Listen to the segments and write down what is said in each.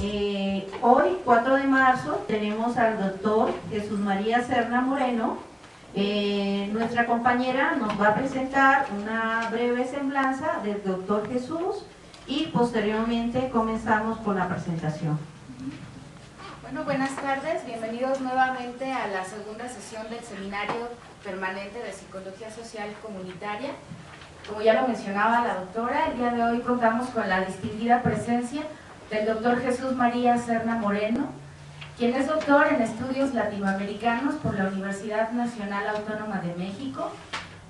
Hoy, 4 de marzo, tenemos al doctor Jesús María Serna Moreno. Nuestra compañera nos va a presentar una breve semblanza del doctor Jesús y posteriormente comenzamos con la presentación. Bueno, buenas tardes, bienvenidos nuevamente a la segunda sesión del Seminario Permanente de Psicología Social Comunitaria. Como ya lo mencionaba la doctora, el día de hoy contamos con la distinguida presencia del doctor Jesús María Serna Moreno, quien es doctor en estudios latinoamericanos por la Universidad Nacional Autónoma de México,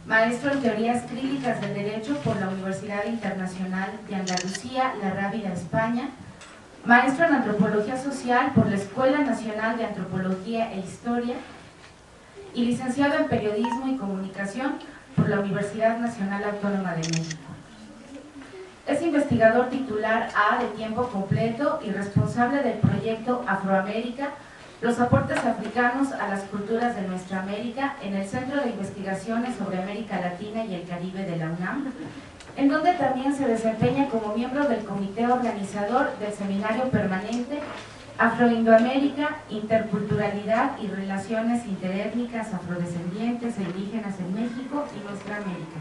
maestro en teorías clínicas del derecho por la Universidad Internacional de Andalucía, La Rábida, España, maestro en antropología social por la Escuela Nacional de Antropología e Historia y licenciado en periodismo y comunicación por la Universidad Nacional Autónoma de México. Es investigador titular A de tiempo completo y responsable del proyecto Afroamérica, los aportes africanos a las culturas de nuestra América en el Centro de Investigaciones sobre América Latina y el Caribe de la UNAM, en donde también se desempeña como miembro del comité organizador del Seminario Permanente Afro-Indoamérica, Interculturalidad y Relaciones Interétnicas Afrodescendientes e Indígenas en México y Nuestra América.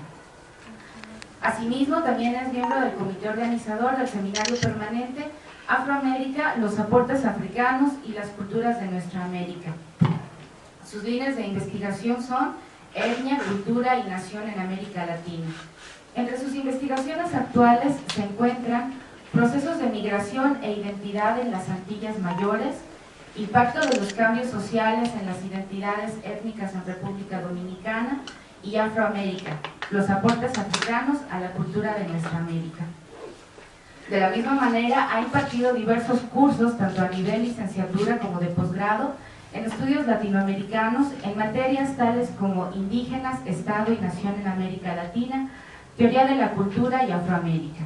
Asimismo, también es miembro del comité organizador del Seminario Permanente Afroamérica, los aportes africanos y las culturas de nuestra América. Sus líneas de investigación son etnia, cultura y nación en América Latina. Entre sus investigaciones actuales se encuentran procesos de migración e identidad en las Antillas Mayores, impacto de los cambios sociales en las identidades étnicas en República Dominicana y Afroamérica, los aportes africanos a la cultura de nuestra América. De la misma manera, ha impartido diversos cursos, tanto a nivel licenciatura como de posgrado, en estudios latinoamericanos en materias tales como indígenas, Estado y nación en América Latina, teoría de la cultura y Afroamérica.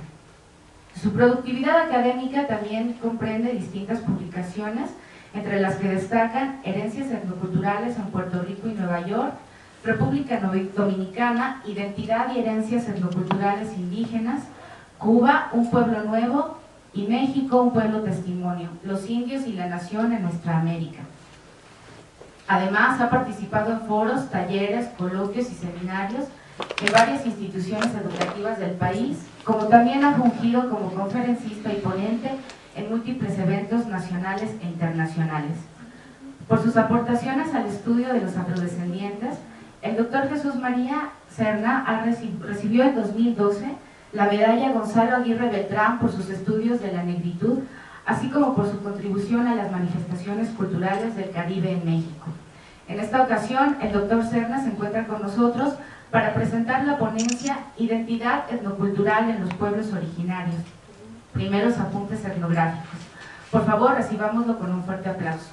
Su productividad académica también comprende distintas publicaciones, entre las que destacan Herencias etnoculturales en Puerto Rico y Nueva York, República Dominicana, Identidad y herencias etnoculturales indígenas, Cuba, un pueblo nuevo, y México, un pueblo testimonio, los indios y la nación en nuestra América. Además, ha participado en foros, talleres, coloquios y seminarios en varias instituciones educativas del país, como también ha fungido como conferencista y ponente en múltiples eventos nacionales e internacionales. Por sus aportaciones al estudio de los afrodescendientes, el doctor Jesús María Serna recibió en 2012 la medalla Gonzalo Aguirre Beltrán por sus estudios de la negritud, así como por su contribución a las manifestaciones culturales del Caribe en México. En esta ocasión, el doctor Serna se encuentra con nosotros para presentar la ponencia Identidad etnocultural en los pueblos originarios, primeros apuntes etnográficos. Por favor, recibámoslo con un fuerte aplauso.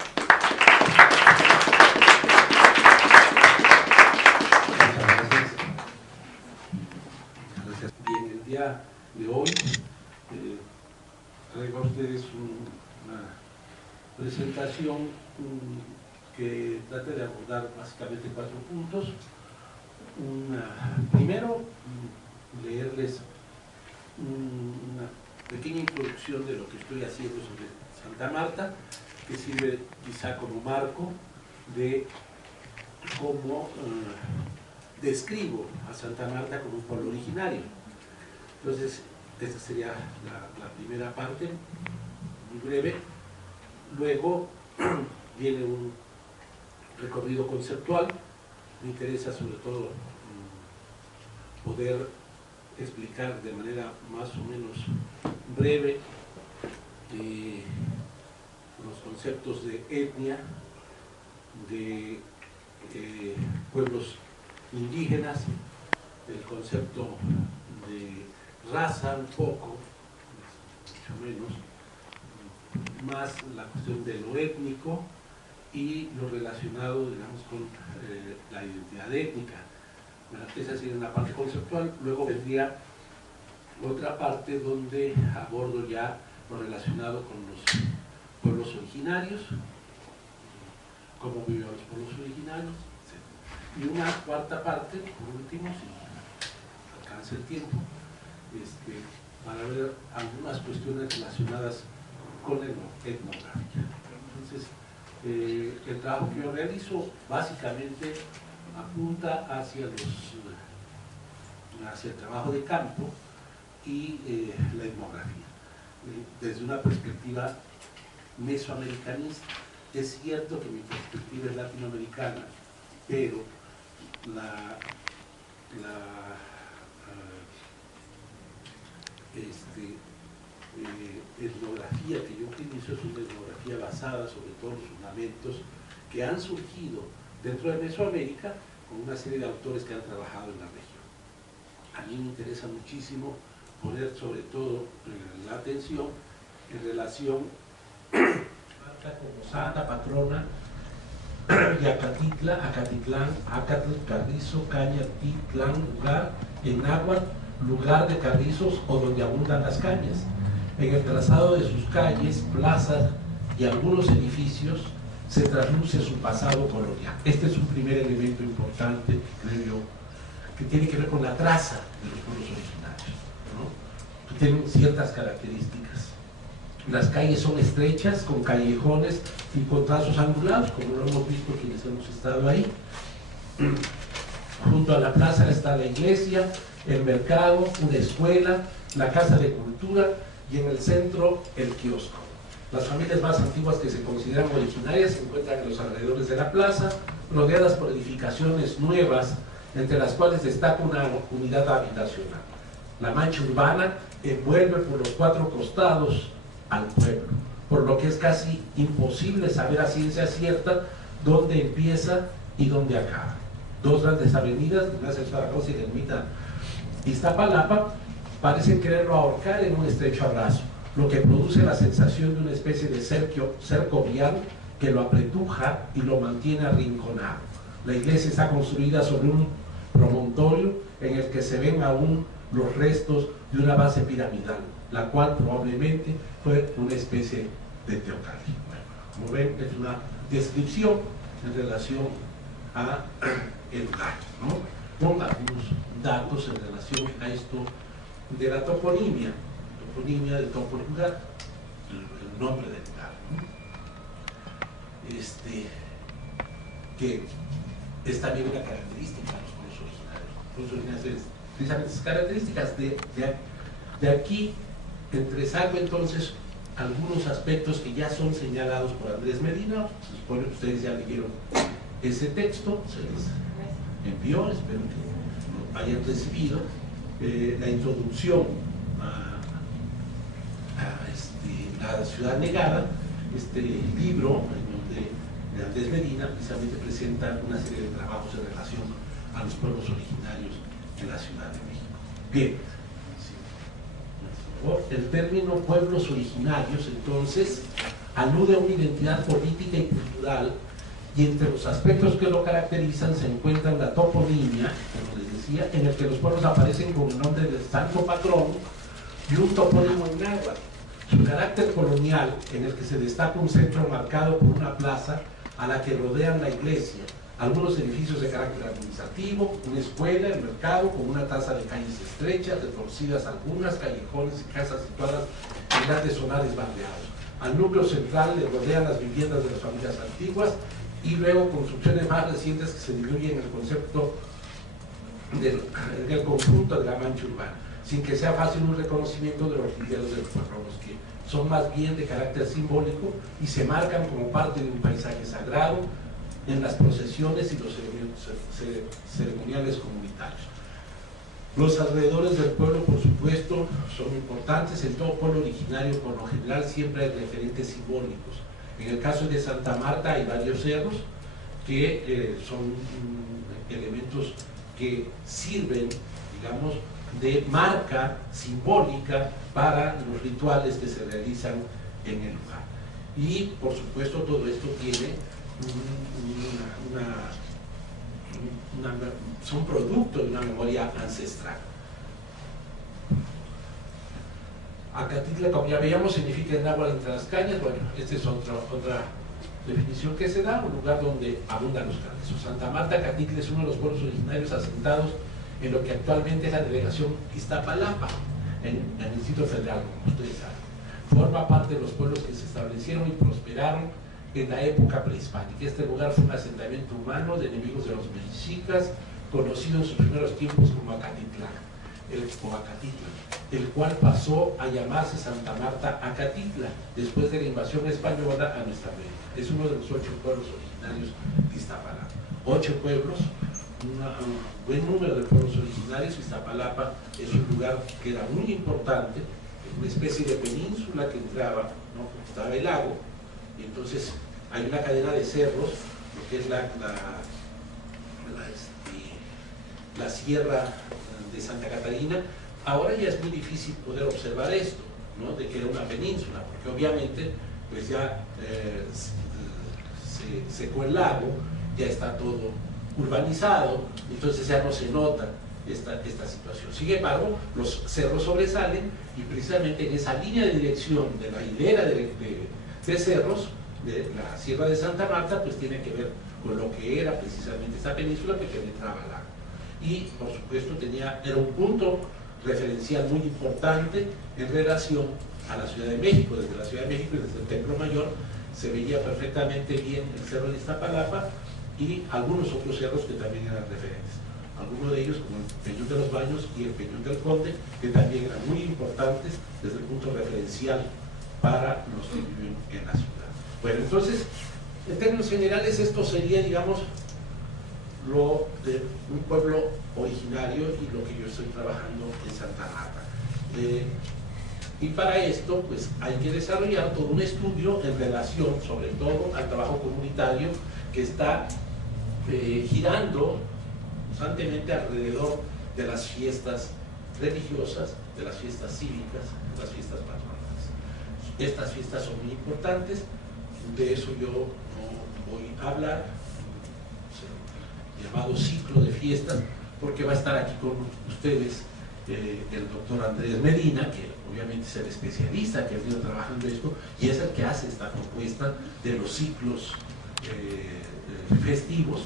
Bien, el día de hoy traigo a ustedes una presentación que trata de abordar básicamente 4 puntos. Primero, leerles una pequeña introducción de lo que estoy haciendo sobre Santa Marta, que sirve quizá como marco de cómo describo a Santa Marta como un pueblo originario. Entonces, esta sería la primera parte, muy breve. Luego viene un recorrido conceptual. Me interesa sobre todo poder explicar de manera más o menos breve los conceptos de etnia, de pueblos indígenas, el concepto de raza un poco, mucho menos, más la cuestión de lo étnico y lo relacionado, digamos, con la identidad étnica. Bueno, esa sería una parte conceptual. Luego vendría otra parte donde abordo ya lo relacionado con los pueblos originarios, cómo vivían los pueblos originarios, etc. Y una cuarta parte, por último, si alcanza el tiempo, para ver algunas cuestiones relacionadas con etnografía. Entonces, el trabajo que yo realizo básicamente apunta hacia el trabajo de campo y la etnografía, desde una perspectiva mesoamericanista. Es cierto que mi perspectiva es latinoamericana, pero la etnografía que yo utilizo es una etnografía basada sobre todo en los fundamentos que han surgido dentro de Mesoamérica con una serie de autores que han trabajado en la región. A mí me interesa muchísimo poner sobre todo la atención en relación como santa patrona Yacatitla, Acatitlán, Acatl, Carrizo, Caña, Titlán, lugar, en náhuatl, lugar de carrizos o donde abundan las cañas. En el trazado de sus calles, plazas y algunos edificios se trasluce su pasado colonial. Este es un primer elemento importante, creo yo, que tiene que ver con la traza de los pueblos originarios, ¿no? Que tienen ciertas características. Las calles son estrechas, con callejones y con trazos angulados, como lo hemos visto quienes hemos estado ahí. Junto a la plaza está la iglesia, el mercado, una escuela, la casa de cultura y en el centro el kiosco. Las familias más antiguas que se consideran originarias se encuentran en los alrededores de la plaza, rodeadas por edificaciones nuevas, entre las cuales destaca una unidad habitacional. La mancha urbana envuelve por los cuatro costados al pueblo, por lo que es casi imposible saber a ciencia cierta dónde empieza y dónde acaba. Dos grandes avenidas, Ignacio Zaragoza y la ermita Iztapalapa, parecen quererlo ahorcar en un estrecho abrazo, lo que produce la sensación de una especie de cerco vial que lo apretuja y lo mantiene arrinconado. La iglesia está construida sobre un promontorio en el que se ven aún los restos de una base piramidal, la cual probablemente fue una especie de teocalli. Bueno, como ven, es una descripción en relación a el lugar, ¿no? Con algunos datos en relación a esto de la toponimia del topo lugar, el nombre del lugar, ¿no? Que es también una característica de los pueblos originarios. Precisamente esas características de aquí entresaco entonces algunos aspectos que ya son señalados por Andrés Medina. Supone que ustedes ya leyeron ese texto, se les envió, espero que lo hayan recibido, la introducción a La Ciudad Negada, este libro de Andrés Medina precisamente presenta una serie de trabajos en relación a los pueblos originarios de la Ciudad de México. Bien, el término pueblos originarios entonces alude a una identidad política y cultural, y entre los aspectos que lo caracterizan se encuentran la toponimia, como les decía, en el que los pueblos aparecen con el nombre del santo patrón y un topónimo en náhuatl. Su carácter colonial, en el que se destaca un centro marcado por una plaza a la que rodean la iglesia, algunos edificios de carácter administrativo, una escuela, el mercado, con una tasa de calles estrechas, retorcidas algunas, callejones y casas situadas en grandes solares bardeados. Al núcleo central le rodean las viviendas de las familias antiguas y luego construcciones más recientes que se diluyen en el concepto del conjunto de la mancha urbana, sin que sea fácil un reconocimiento de los criterios de los patronos, que son más bien de carácter simbólico y se marcan como parte de un paisaje sagrado en las procesiones y los ceremoniales comunitarios. Los alrededores del pueblo, por supuesto, son importantes. En todo pueblo originario, por lo general, siempre hay referentes simbólicos. En el caso de Santa Marta hay varios cerros que son elementos que sirven, digamos, de marca simbólica para los rituales que se realizan en el lugar. Y, por supuesto, todo esto tiene son producto de una memoria ancestral. Acatitla, como ya veíamos, significa en náhuatl entre las cañas. Bueno, esta es otra definición que se da, un lugar donde abundan los carrizos. Santa Marta, Acatitla es uno de los pueblos originarios asentados en lo que actualmente es la delegación Iztapalapa, en el Distrito Federal, como ustedes saben. forma parte de los pueblos que se establecieron y prosperaron en la época prehispánica. Este lugar fue un asentamiento humano de enemigos de los mexicas, conocido en sus primeros tiempos como Acatitlán, el cual pasó a llamarse Santa Marta Acatitla después de la invasión española a nuestra América. Es uno de los 8 pueblos originarios de Iztapalapa. 8 pueblos, un buen número de pueblos originarios. Iztapalapa es un lugar que era muy importante, una especie de península que entraba, ¿no? Estaba el lago, y entonces hay una cadena de cerros, lo que es la sierra de Santa Catarina. Ahora ya es muy difícil poder observar esto, ¿no? De que era una península, porque obviamente pues ya se secó el lago, ya está todo urbanizado, entonces ya no se nota esta situación. Sin embargo, los cerros sobresalen, y precisamente en esa línea de dirección de la hilera de cerros de la Sierra de Santa Marta, pues tiene que ver con lo que era precisamente esta península que penetraba el lago. Y por supuesto era un punto referencial muy importante en relación a la Ciudad de México. Desde la Ciudad de México y desde el Templo Mayor se veía perfectamente bien el cerro de Iztapalapa y algunos otros cerros que también eran referentes. Algunos de ellos, como el Peñón de los Baños y el Peñón del Conde, que también eran muy importantes desde el punto referencial para los que viven en la ciudad. Bueno, entonces, en términos generales, esto sería, digamos, lo de un pueblo originario y lo que yo estoy trabajando en Santa Marta. Y para esto, pues, hay que desarrollar todo un estudio en relación, sobre todo, al trabajo comunitario que está girando constantemente alrededor de las fiestas religiosas, de las fiestas cívicas, de las fiestas patronales. Estas fiestas son muy importantes, de eso yo no voy a hablar, llamado ciclo de fiestas, porque va a estar aquí con ustedes el doctor Andrés Medina, que obviamente es el especialista que ha venido trabajando esto, y es el que hace esta propuesta de los ciclos festivos.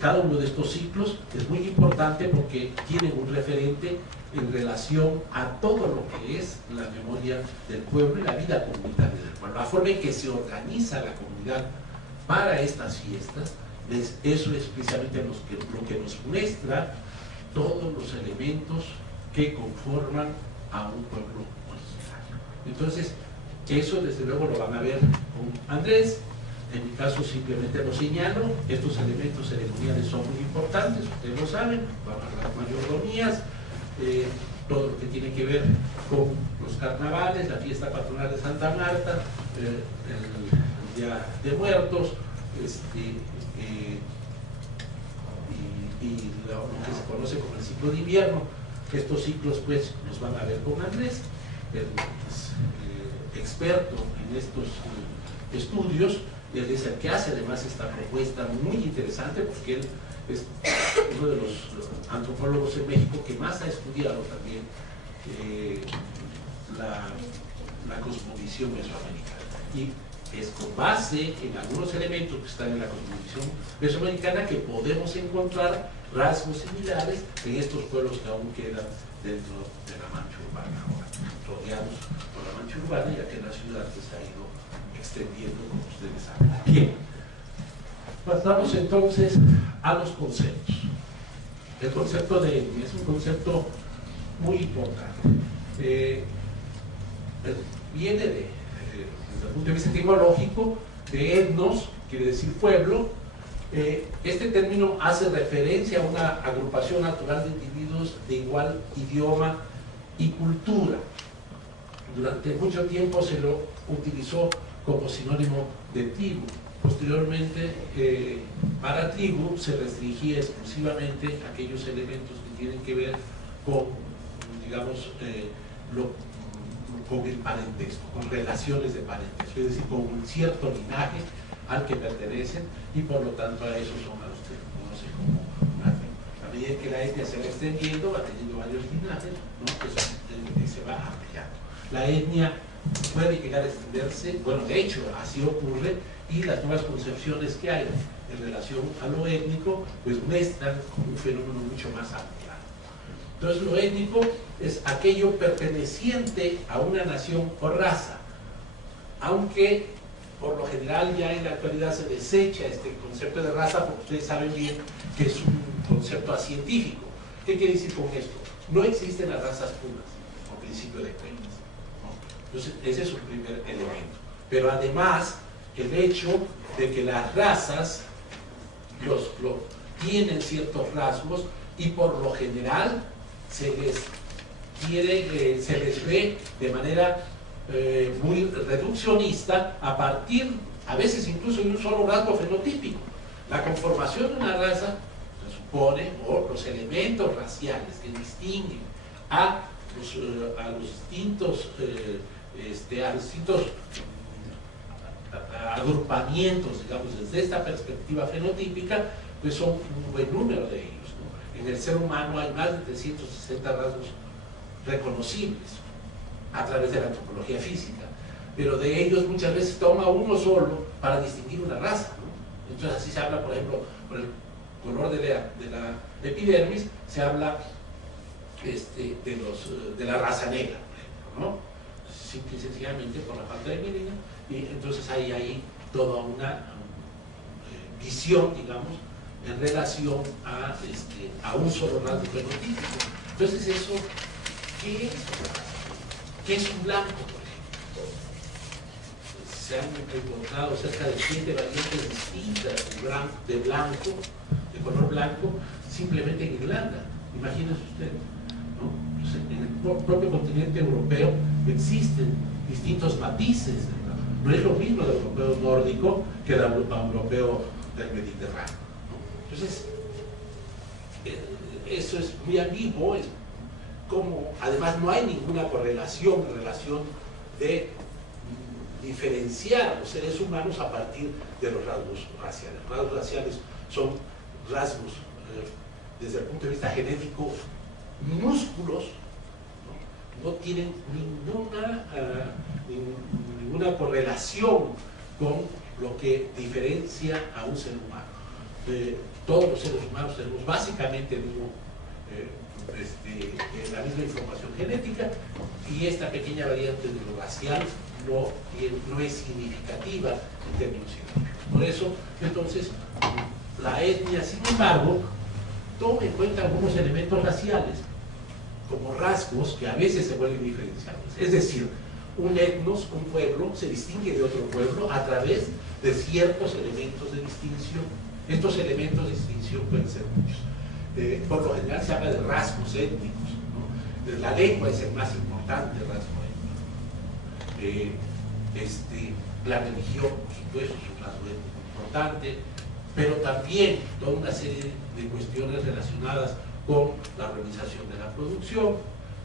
Cada uno de estos ciclos es muy importante porque tienen un referente en relación a todo lo que es la memoria del pueblo y la vida comunitaria del pueblo, la forma en que se organiza la comunidad para estas fiestas. Eso es precisamente lo que nos muestra todos los elementos que conforman a un pueblo originario. Entonces, eso desde luego lo van a ver con Andrés. En mi caso simplemente lo señalo. Estos elementos ceremoniales son muy importantes, ustedes lo saben, para las mayordomías, todo lo que tiene que ver con los carnavales, la fiesta patronal de Santa Marta, el Día de Muertos, y lo que se conoce como el ciclo de invierno. Estos ciclos pues los van a ver con Andrés, él es experto en estos estudios. Él es el que hace además esta propuesta muy interesante, porque él es uno de los antropólogos en México que más ha estudiado también la cosmovisión mesoamericana, y es con base en algunos elementos que están en la cosmovisión mesoamericana que podemos encontrar rasgos similares en estos pueblos que aún quedan dentro de la mancha urbana, ahora rodeados por la mancha urbana, ya que la ciudad pues, ha ido extendiendo, como ustedes saben. Bien, pasamos entonces a los conceptos. El concepto de etnia es un concepto muy importante. Viene desde el punto de vista etimológico, de etnos, quiere decir pueblo. Este término hace referencia a una agrupación natural de individuos de igual idioma y cultura. Durante mucho tiempo se lo utilizó como sinónimo de tribu. Posteriormente, para tribu se restringía exclusivamente aquellos elementos que tienen que ver con, digamos, con el parentesco, con relaciones de parentesco, es decir, con un cierto linaje al que pertenecen, y por lo tanto a esos son a los que se conoce como una tribu. A medida que la etnia se va extendiendo, va teniendo varios linajes, ¿no? Pues, se va ampliando. La etnia puede llegar a extenderse, bueno, de hecho así ocurre, y las nuevas concepciones que hay en relación a lo étnico pues muestran un fenómeno mucho más amplio. Entonces lo étnico es aquello perteneciente a una nación o raza, aunque por lo general ya en la actualidad se desecha este concepto de raza, porque ustedes saben bien que es un concepto científico. ¿Qué quiere decir con esto? No existen las razas puras, por principio de cuentas, ¿no? Entonces ese es un primer elemento. Pero además, el hecho de que las razas tienen ciertos rasgos y por lo general se les ve de manera muy reduccionista a partir, a veces incluso de un solo rasgo fenotípico. La conformación de una raza se supone por los elementos raciales que distinguen a los distintos agrupamientos, digamos, desde esta perspectiva fenotípica, pues son un buen número de ellos, ¿no? En el ser humano hay más de 360 rasgos reconocibles a través de la antropología física, pero de ellos muchas veces toma uno solo para distinguir una raza, ¿no? Entonces así se habla, por ejemplo, por el color de la epidermis, se habla de la raza negra, por ejemplo, ¿no? Simple y sencillamente por la falta de mielina, y entonces hay ahí toda una visión, digamos, en relación a un solo rasgo fenotípico. Entonces eso, ¿qué es? ¿Qué es un blanco, por ejemplo? Se han encontrado cerca de 7 variantes distintas de color blanco, simplemente en Irlanda. Imagínense ustedes, ¿no? Pues en el propio continente europeo existen distintos matices, ¿verdad? No es lo mismo el europeo nórdico que el europeo del Mediterráneo, ¿no? Entonces, eso es muy ambiguo, es como además no hay ninguna relación de diferenciar a los seres humanos a partir de los rasgos raciales. Los rasgos raciales son rasgos desde el punto de vista genético minúsculos, no tienen ninguna correlación con lo que diferencia a un ser humano. Todos los seres humanos tenemos básicamente la misma información genética, y esta pequeña variante de lo racial no es significativa en términos científicos. Por eso, entonces, la etnia, sin embargo, toma en cuenta algunos elementos raciales como rasgos que a veces se vuelven diferenciables. Es decir, un etnos, un pueblo, se distingue de otro pueblo a través de ciertos elementos de distinción. Estos elementos de distinción pueden ser muchos. Por lo general se habla de rasgos étnicos, ¿no? La lengua es el más importante rasgo étnico. La religión, por supuesto, es un rasgo étnico importante, pero también toda una serie de cuestiones relacionadas con la organización de la producción,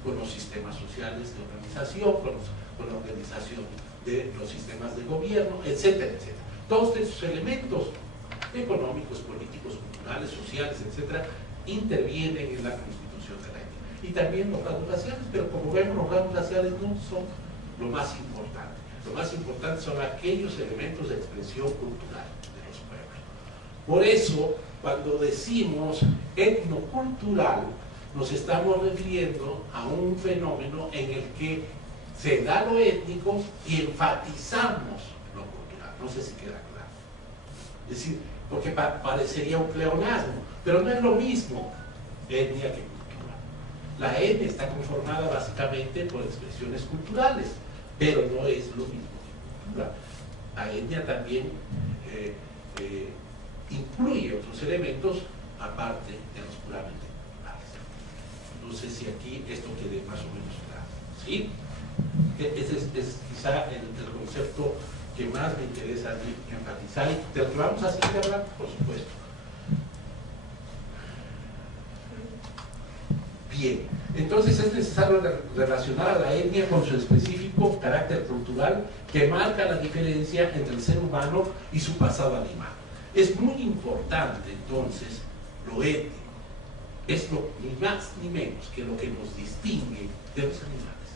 con los sistemas sociales de organización, con la organización de los sistemas de gobierno, etcétera, etcétera. Todos esos elementos económicos, políticos, culturales, sociales, etcétera, intervienen en la constitución de la etnia. Y también los rasgos raciales, pero como vemos, los rasgos raciales no son lo más importante. Lo más importante son aquellos elementos de expresión cultural de los pueblos. Por eso, cuando decimos etnocultural, nos estamos refiriendo a un fenómeno en el que se da lo étnico y enfatizamos lo cultural. No sé si queda claro. Es decir, porque parecería un pleonasmo, pero no es lo mismo etnia que cultura. La etnia está conformada básicamente por expresiones culturales, pero no es lo mismo que cultura. La etnia también incluye otros elementos aparte de los puramente culturales. No sé si aquí esto quede más o menos claro, ¿sí? Ese es quizá el concepto que más me interesa a mí enfatizar, y te lo vamos a seguir hablando, por supuesto. Bien, entonces es necesario relacionar a la etnia con su específico carácter cultural que marca la diferencia entre el ser humano y su pasado animal. Es muy importante entonces lo étnico, es ni más ni menos que lo que nos distingue de los animales.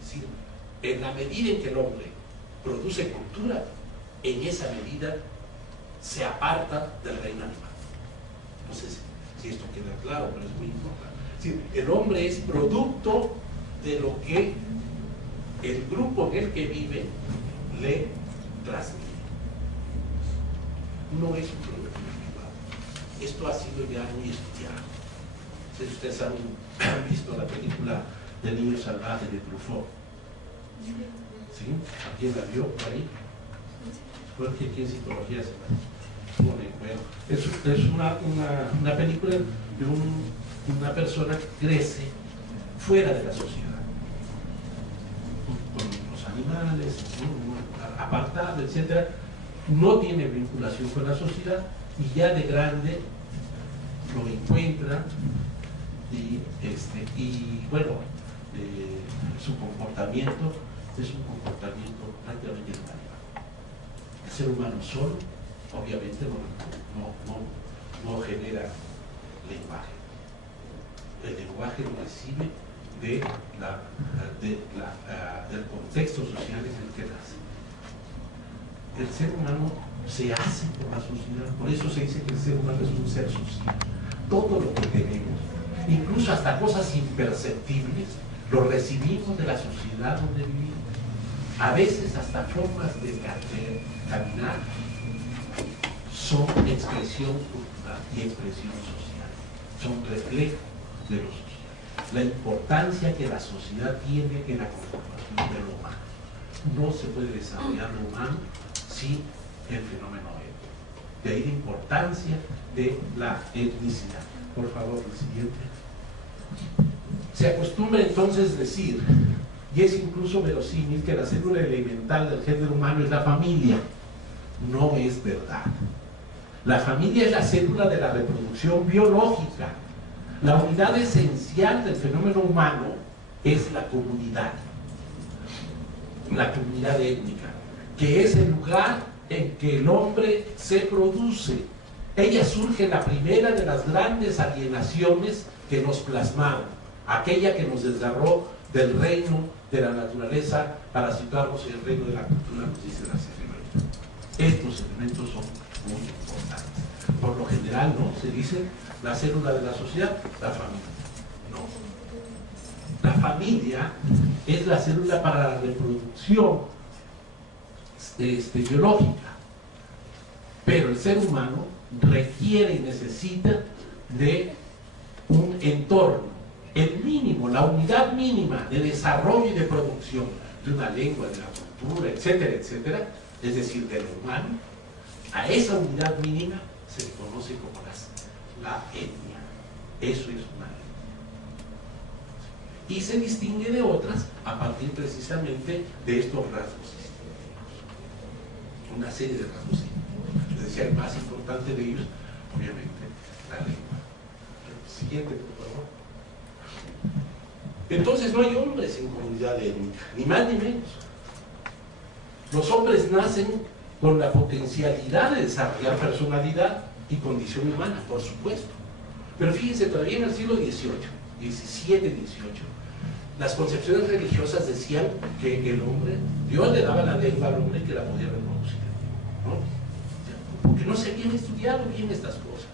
Es decir, en la medida en que el hombre produce cultura, en esa medida se aparta del reino animal. No sé si esto queda claro, pero es muy importante. Sí, el hombre es producto de lo que el grupo en el que vive le transmite. No es un producto individual. Esto ha sido ya muy estudiado. Si ustedes han visto la película del niño salvaje de Truffaut. ¿Sí? ¿Alguien la vio por ahí? Porque aquí en psicología se la pone. Bueno, es una película de una persona que crece fuera de la sociedad, con los animales, ¿no? Apartado, etc. No tiene vinculación con la sociedad y ya de grande lo encuentra y bueno, su comportamiento es un comportamiento prácticamente de un animal. El ser humano solo obviamente no genera lenguaje. El lenguaje lo recibe del contexto social en el que nace. El ser humano se hace por la sociedad, por eso se dice que el ser humano es un ser social. Todo lo que tenemos, incluso hasta cosas imperceptibles, lo recibimos de la sociedad donde vivimos. A veces hasta formas de caminar son expresión cultural y expresión social, son reflejo de lo social. La importancia que la sociedad tiene en la conformación de lo humano. No se puede desarrollar lo humano sin el fenómeno étnico. De ahí la importancia de la etnicidad. Por favor, el siguiente. Se acostumbra entonces decir, y es incluso verosímil, que la célula elemental del género humano es la familia. No es verdad. La familia es la célula de la reproducción biológica. La unidad esencial del fenómeno humano es la comunidad étnica, que es el lugar en que el hombre se produce. Ella surge la primera de las grandes alienaciones que nos plasmaron, aquella que nos desgarró del reino de la naturaleza para situarnos en el reino de la cultura, nos dice la cerebralidad. Estos elementos son muy importantes. Por lo general, ¿no? Se dice la célula de la sociedad, la familia. No. La familia es la célula para la reproducción biológica. Pero el ser humano requiere y necesita de un entorno, el mínimo, la unidad mínima de desarrollo y de producción de una lengua, de la cultura, etcétera, etcétera, es decir, de lo humano. A esa unidad mínima se le conoce como la etnia. Eso es una etnia. Y se distingue de otras a partir precisamente de estos rasgos sistémicos. Una serie de rasgos sistémicos. Les decía, el más importante de ellos, obviamente, la lengua. Siguiente, por favor. Entonces no hay hombres en comunidad étnica, ni más ni menos. Los hombres nacen con la potencialidad de desarrollar personalidad y condición humana, por supuesto. Pero fíjense, todavía en el siglo XVIII, XVII, las concepciones religiosas decían que el hombre, Dios le daba la lengua al hombre que la podía reproducir, ¿no? Porque no se habían estudiado bien estas cosas.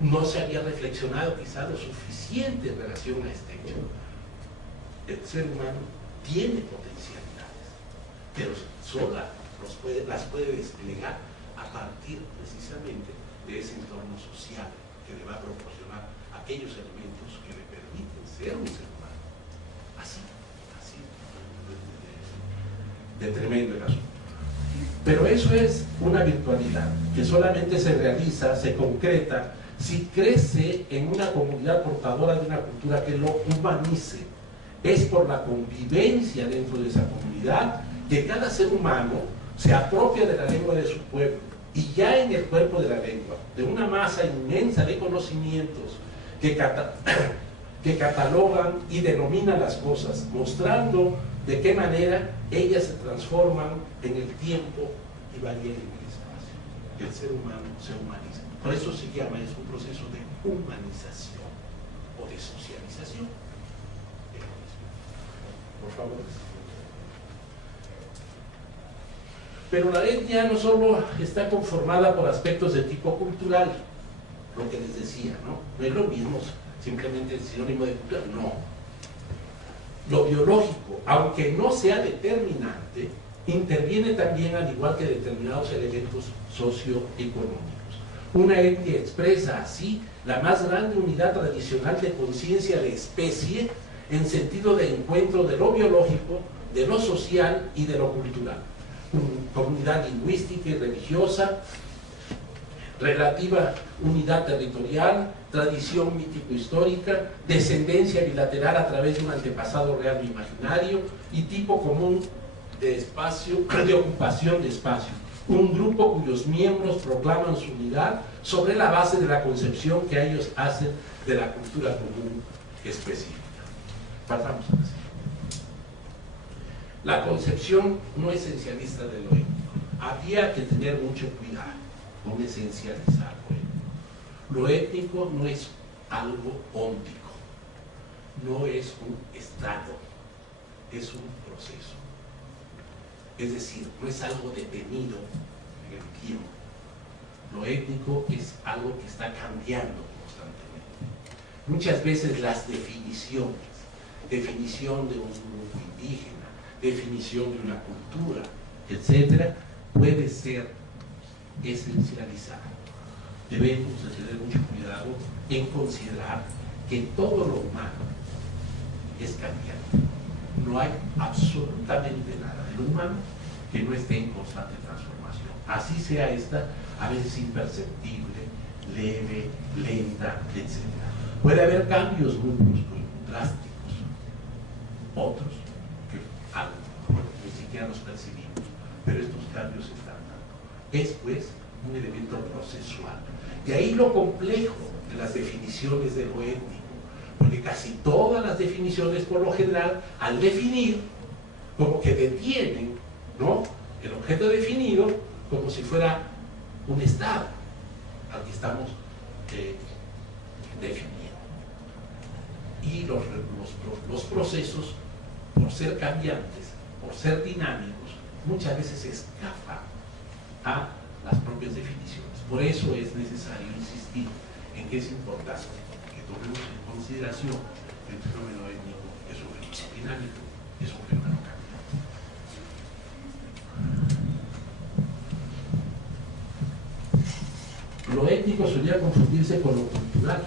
No se había reflexionado quizá lo suficiente en relación a este hecho. El ser humano tiene potencialidades, pero solo las puede desplegar a partir precisamente de ese entorno social que le va a proporcionar aquellos elementos que le permiten ser un ser humano. Así de tremendo el asunto. Pero eso es una virtualidad que solamente se realiza, se concreta, si crece en una comunidad portadora de una cultura que lo humanice. Es por la convivencia dentro de esa comunidad que cada ser humano se apropia de la lengua de su pueblo, y ya en el cuerpo de la lengua, de una masa inmensa de conocimientos que catalogan y denominan las cosas, mostrando de qué manera ellas se transforman en el tiempo y varían en el espacio. El ser humano se humaniza. Por eso se llama, es un proceso de humanización o de socialización. Por favor. Pero la etnia no solo está conformada por aspectos de tipo cultural, lo que les decía, ¿no? No es lo mismo simplemente es sinónimo de cultura. No. Lo biológico, aunque no sea determinante, interviene también al igual que determinados elementos socioeconómicos. Una etnia expresa así la más grande unidad tradicional de conciencia de especie en sentido de encuentro de lo biológico, de lo social y de lo cultural. Comunidad lingüística y religiosa, relativa unidad territorial, tradición mítico-histórica, descendencia bilateral a través de un antepasado real o imaginario y tipo común de espacio, de ocupación de espacio. Un grupo cuyos miembros proclaman su unidad sobre la base de la concepción que ellos hacen de la cultura común específica. Pasamos a la siguiente. La concepción no esencialista de lo étnico. Había que tener mucho cuidado con esencializar lo étnico. Lo étnico no es algo óntico, no es un estado, es un proceso. Es decir, no es algo detenido en el tiempo. Lo étnico es algo que está cambiando constantemente. Muchas veces las definiciones, definición de un grupo indígena, definición de una cultura, etcétera, puede ser esencializada. Debemos de tener mucho cuidado en considerar que todo lo humano es cambiante. No hay absolutamente nada del humano que no esté en constante transformación. Así sea esta, a veces imperceptible, leve, lenta, etc. Puede haber cambios muy bruscos, drásticos, otros que a lo mejor ni siquiera los percibimos, pero estos cambios se están dando. Es pues un elemento procesual. De ahí lo complejo de las definiciones de lo étnico, porque casi todas las definiciones, por lo general, al definir, como que detienen, ¿no?, el objeto definido como si fuera un estado al que estamos definiendo. Y los procesos, por ser cambiantes, por ser dinámicos, muchas veces escapan a las propias definiciones. Por eso es necesario insistir en que es importante que tomemos en consideración que el fenómeno étnico es un fenómeno dinámico, es un fenómeno cambiante. Lo étnico solía confundirse con lo cultural,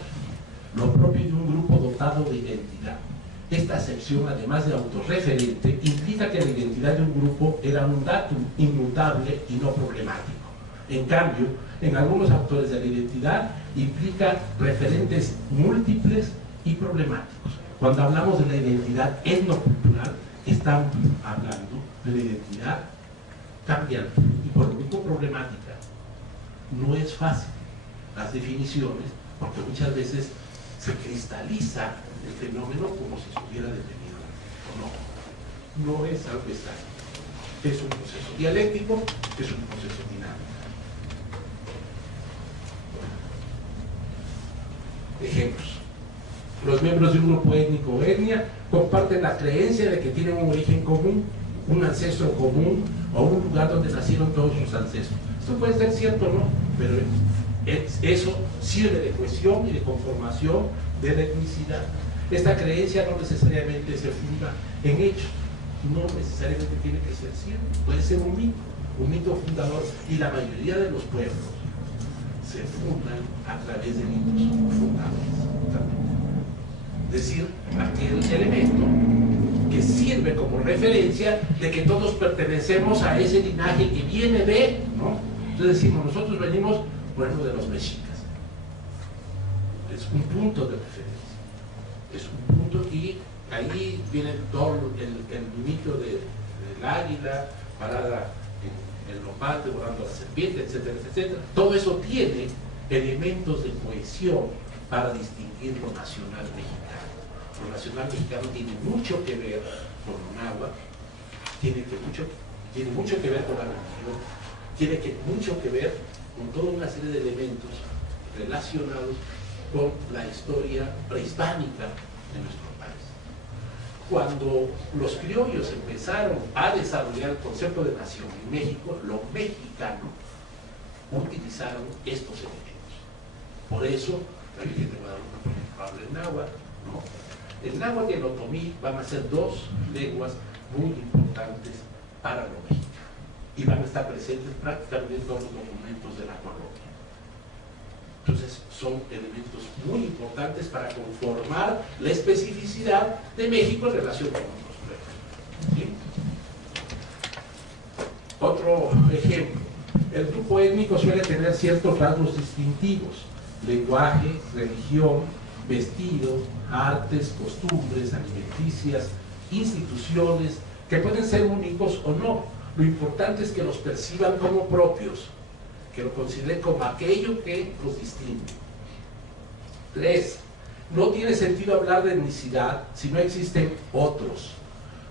lo propio de un grupo dotado de identidad. Esta acepción, además de autorreferente, implica que la identidad de un grupo era un datum inmutable y no problemático. En cambio, en algunos autores de la identidad implica referentes múltiples y problemáticos. Cuando hablamos de la identidad etnocultural, estamos hablando de la identidad cambiante y por lo mismo problemática. No es fácil las definiciones, porque muchas veces se cristaliza el fenómeno como si estuviera detenido. No es algo estático. Es un proceso dialéctico, es un proceso dinámico. Ejemplos. Los miembros de un grupo étnico o etnia comparten la creencia de que tienen un origen común, un ancestro común o un lugar donde nacieron todos sus ancestros. Esto puede ser cierto o no, pero eso sirve de cohesión y de conformación de la etnicidad. Esta creencia no necesariamente se funda en hechos, no necesariamente tiene que ser cierto, puede ser un mito fundador, y la mayoría de los pueblos se fundan a través de mitos fundadores también. Es decir, aquel elemento que sirve como referencia de que todos pertenecemos a ese linaje que viene de, ¿no? Entonces decimos, nosotros venimos, bueno, de los mexicas. Es un punto de referencia. Es un punto, y ahí viene todo el mito del águila parada en el nopal devorando a la serpiente, etcétera, etcétera. Todo eso tiene elementos de cohesión para distinguir lo nacional mexicano. Lo nacional mexicano tiene mucho que ver con un agua, tiene mucho que ver con la religión, tiene mucho que ver con toda una serie de elementos relacionados con la historia prehispánica de nuestro país. Cuando los criollos empezaron a desarrollar el concepto de nación en México, los mexicanos utilizaron estos elementos. Por eso, la Virgen de Guadalupe, por ejemplo, habla el náhuatl, ¿no? El náhuatl y el otomí van a ser dos lenguas muy importantes para lo mexicano y van a estar presentes prácticamente en todos los documentos de la colonia. Entonces son elementos muy importantes para conformar la especificidad de México en relación con otros pueblos, ¿sí? Otro ejemplo, el grupo étnico suele tener ciertos rasgos distintivos: lenguaje, religión, vestido, artes, costumbres, alimenticias, instituciones, que pueden ser únicos o no. Lo importante es que los perciban como propios, que lo consideren como aquello que los distingue. 3. No tiene sentido hablar de etnicidad si no existen otros,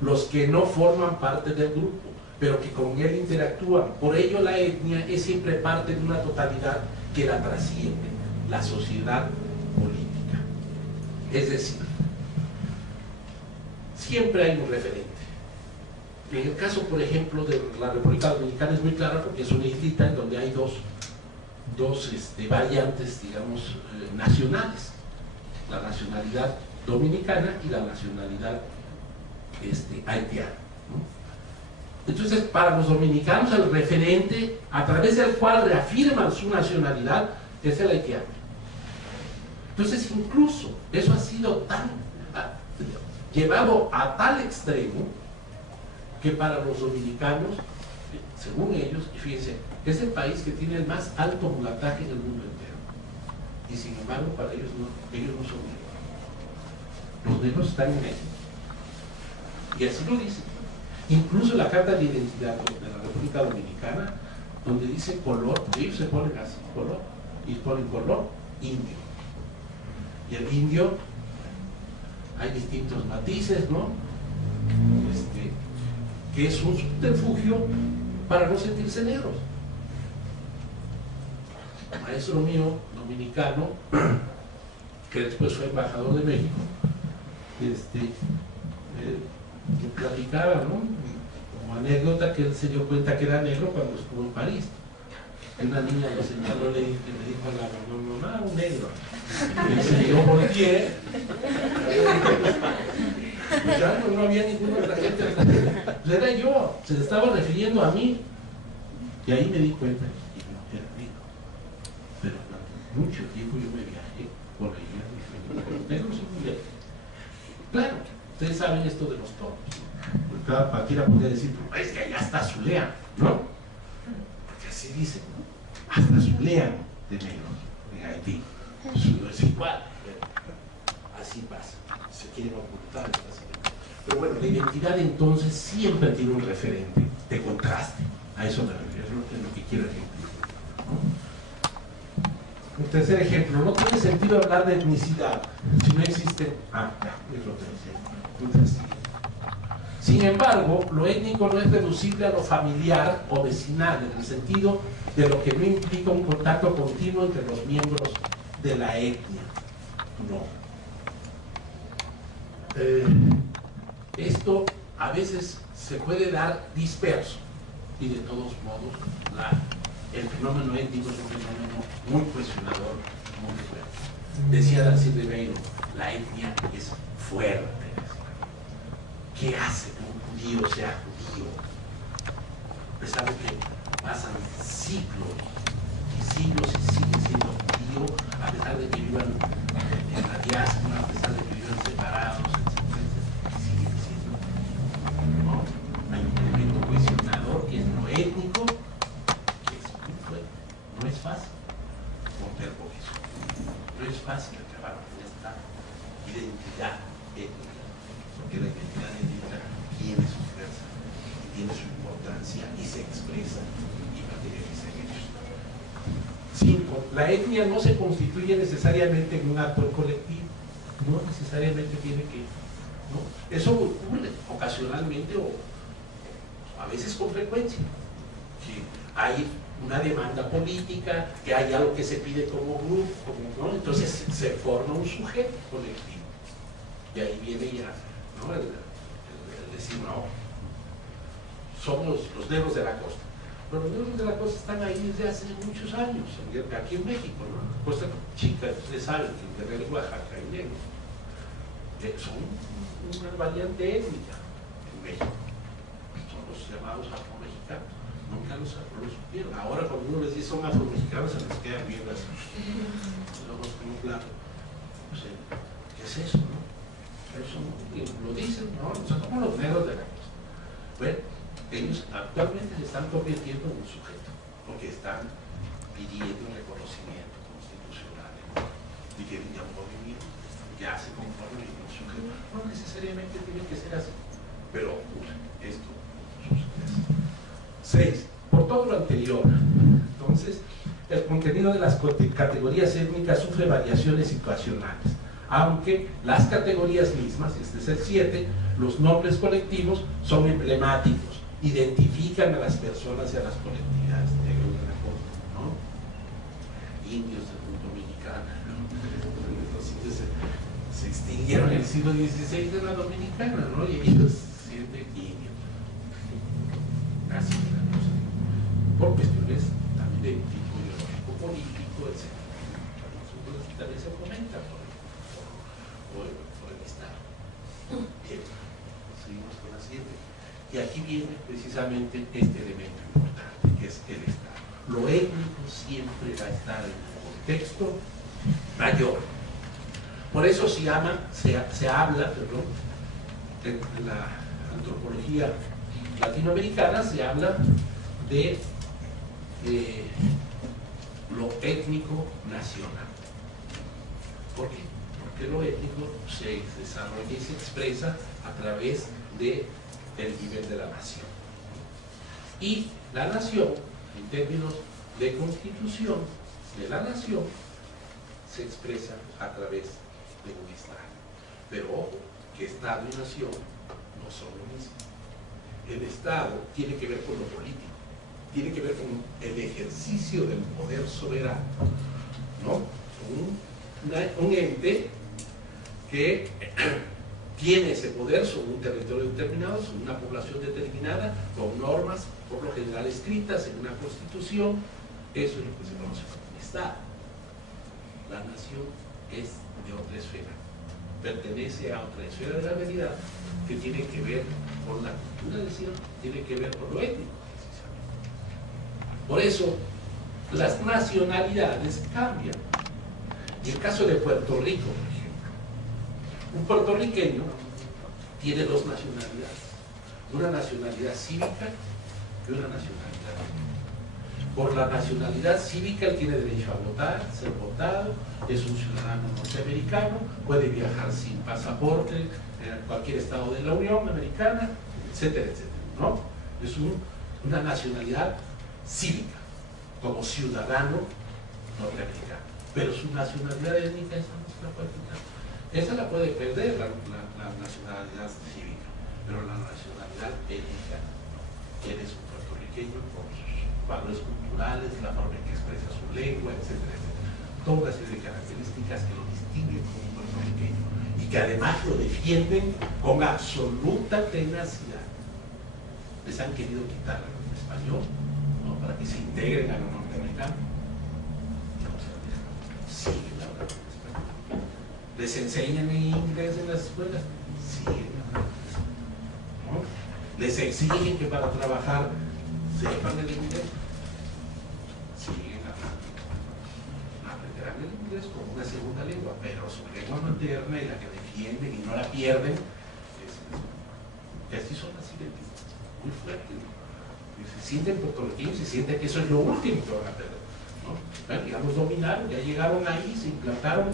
los que no forman parte del grupo, pero que con él interactúan. Por ello la etnia es siempre parte de una totalidad que la trasciende, la sociedad política. Es decir, siempre hay un referente. En el caso, por ejemplo, de la República Dominicana es muy claro porque es una islita en donde hay dos variantes, digamos, nacionales: la nacionalidad dominicana y la nacionalidad haitiana, ¿no? Entonces, para los dominicanos, el referente a través del cual reafirman su nacionalidad es el haitiano. Entonces, incluso eso ha sido llevado a tal extremo que para los dominicanos, según ellos, y fíjense, es el país que tiene el más alto mulataje en el mundo entero. Y sin embargo, para ellos no son negros. Los negros están en México. Y así lo dicen. Incluso la Carta de Identidad de la República Dominicana, donde dice color, ellos se ponen así, color, y ponen color indio. Y el indio, hay distintos matices, ¿no? Que es un subterfugio para no sentirse negros. Un maestro mío, dominicano, que después fue embajador de México, me platicaba, ¿no?, como anécdota, que él se dio cuenta que era negro cuando estuvo en París. Una niña lo señaló, le dijo a la mamá, un negro. Y yo volteé, pues ya no había ninguno de la gente, pues era yo, se le estaba refiriendo a mí. Y ahí me di cuenta que yo era negro. Pero durante mucho tiempo yo me viajé por ahí, los negros son muy negros. Claro, ustedes saben esto de los tonos, ¿no? Porque cada cualquiera podría decir, es que allá está Zulea, ¿no? Porque así dicen, ¿no? Hasta Zulea de negros en Haití. Pues no es igual, pero así pasa, se quieren ocultar. Pero bueno, la identidad entonces siempre tiene un referente de contraste. A eso me refiero, es lo que quiero ejemplificar, ¿no? Un tercer ejemplo: no tiene sentido hablar de etnicidad si no existe. Es lo que decía. Sin embargo, lo étnico no es reducible a lo familiar o vecinal, en el sentido de lo que no implica un contacto continuo entre los miembros de la etnia. No. Esto a veces se puede dar disperso, y de todos modos el fenómeno étnico es un fenómeno muy cuestionador, muy fuerte. Decía Darcy Ribeiro, la etnia es fuerte. ¿Qué hace que un judío sea judío? A pesar de que pasan siglos y siglos y sigue siendo judío, a pesar de que vivan en la diáspora, a pesar de que vivan separados, etc., sigue siendo judío, ¿no? Hay un elemento cuestionador que es lo étnico, que es muy fuerte. No es fácil romper con eso. No es fácil acabar con esta identidad étnica, porque la identidad étnica tiene su fuerza, tiene su importancia y se expresa y materializa en ellos. 5. La etnia no se constituye necesariamente en un acto colectivo, no necesariamente tiene que, ¿no? Eso ocurre ocasionalmente o a veces con frecuencia, que hay una demanda política, que hay algo que se pide como grupo, ¿no? Entonces se forma un sujeto colectivo y ahí viene ya, ¿no?, el decir, no, somos los negros de la costa, Pero los negocios de la costa están ahí desde hace muchos años, aquí en México, ¿no? Costa Chica, ustedes saben que en Guerrero, Oaxaca hay negros. Son una variante étnica en México. Son los llamados afromexicanos. Nunca los supieron. Ahora cuando uno les dice son afromexicanos se les quedan bien así. Luego como claro. No sé, ¿qué es eso, no? Eso lo dicen, ¿no? Son como los negros de la costa. Bueno, ellos actualmente se están convirtiendo en un sujeto, porque están pidiendo un reconocimiento constitucional y que ya un movimiento ya se conforme en un sujeto. No necesariamente tiene que ser así, pero ocurre. Esto sucede. 6. Por todo lo anterior, entonces, el contenido de las categorías étnicas sufre variaciones situacionales, aunque las categorías mismas, este es el 7, los nombres colectivos son emblemáticos, identifican a las personas y a las colectividades negros de la costa, ¿no? Indios del mundo dominicano, ¿no? Los indios se extinguieron en el siglo XVI de la Dominicana, ¿no? Y ellos sienten indios. Así es la cosa. Por cuestiones también de tipo ideológico, político, etc. También se comenta por el Estado. Bien, seguimos con la siguiente. Y aquí viene precisamente este elemento importante, que es el Estado. Lo étnico siempre va a estar en un contexto mayor. Por eso se habla, en la antropología latinoamericana se habla de lo étnico nacional. ¿Por qué? Porque lo étnico se desarrolla y se expresa a través del nivel de la nación. Y la nación, en términos de constitución de la nación, se expresa a través de un Estado. Pero ojo, que Estado y nación no son lo mismo. El Estado tiene que ver con lo político, tiene que ver con el ejercicio del poder soberano, ¿no? Un ente que tiene ese poder sobre un territorio determinado, sobre una población determinada, con normas por lo general escritas en una constitución. Eso es lo que se conoce como un Estado. La nación es de otra esfera, pertenece a otra esfera de la realidad que tiene que ver con la cultura, decía, tiene que ver con lo étnico, precisamente. Por eso, las nacionalidades cambian. En el caso de Puerto Rico, por ejemplo, un puertorriqueño tiene dos nacionalidades, una nacionalidad cívica y una nacionalidad étnica. Por la nacionalidad cívica él tiene derecho a votar, ser votado, es un ciudadano norteamericano, puede viajar sin pasaporte en cualquier estado de la Unión Americana, etcétera, etcétera, ¿no? Es una nacionalidad cívica, como ciudadano norteamericano. Pero su nacionalidad étnica, esa no se la puede quitar. Esa la puede perder la nacionalidad cívica, pero la nacionalidad étnica, eres un puertorriqueño con sus valores culturales, la forma en que expresa su lengua, etcétera, etcétera. Toda una serie de características que lo distinguen como un puertorriqueño y que además lo defienden con absoluta tenacidad. Les han querido quitar el español, ¿no? Para que se integren a lo norteamericano. Siguen hablando en español. Les enseñan en inglés en las escuelas, siguen hablando en español, ¿no? Les exigen que para trabajar sepan el inglés, siguen hablando en español. Aprenderán el inglés como una segunda lengua, pero su lengua materna y la que defienden y no la pierden es el español. Y así son las identidades, muy fuertes, ¿no? Y se sienten puertorriqueños, se sienten que eso es lo último que van a perder, ¿no? Bueno, ya los dominaron, ya llegaron ahí, se implantaron,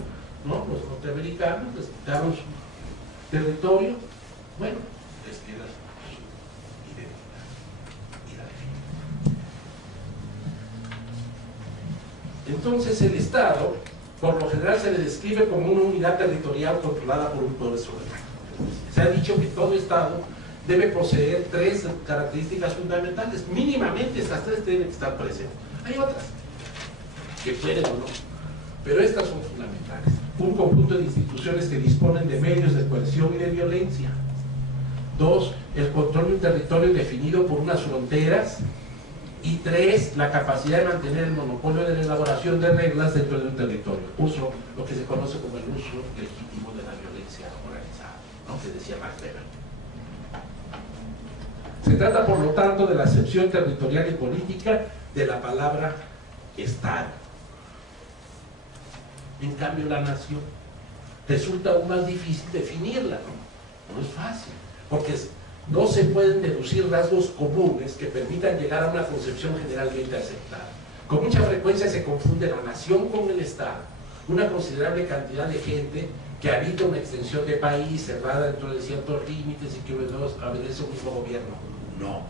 ¿no? Los norteamericanos, les quitaron su territorio, bueno, les queda su identidad y la defienden. Entonces el Estado, por lo general, se le describe como una unidad territorial controlada por un poder soberano. Se ha dicho que todo Estado debe poseer tres características fundamentales, mínimamente estas tres tienen que estar presentes. Hay otras que pueden o no, pero estas son fundamentales. Un conjunto de instituciones que disponen de medios de coerción y de violencia. 2, el control de un territorio definido por unas fronteras Y 3, la capacidad de mantener el monopolio de la elaboración de reglas dentro de un territorio. Uso, lo que se conoce como el uso legítimo de la violencia organizada, ¿no? Que decía Max Weber. Se trata, por lo tanto, de la acepción territorial y política de la palabra Estado. En cambio, la nación resulta aún más difícil definirla, ¿no? No es fácil, porque no se pueden deducir rasgos comunes que permitan llegar a una concepción generalmente aceptada. Con mucha frecuencia se confunde la nación con el Estado. Una considerable cantidad de gente que habita una extensión de país cerrada dentro de ciertos límites y que obedece a un mismo gobierno. No.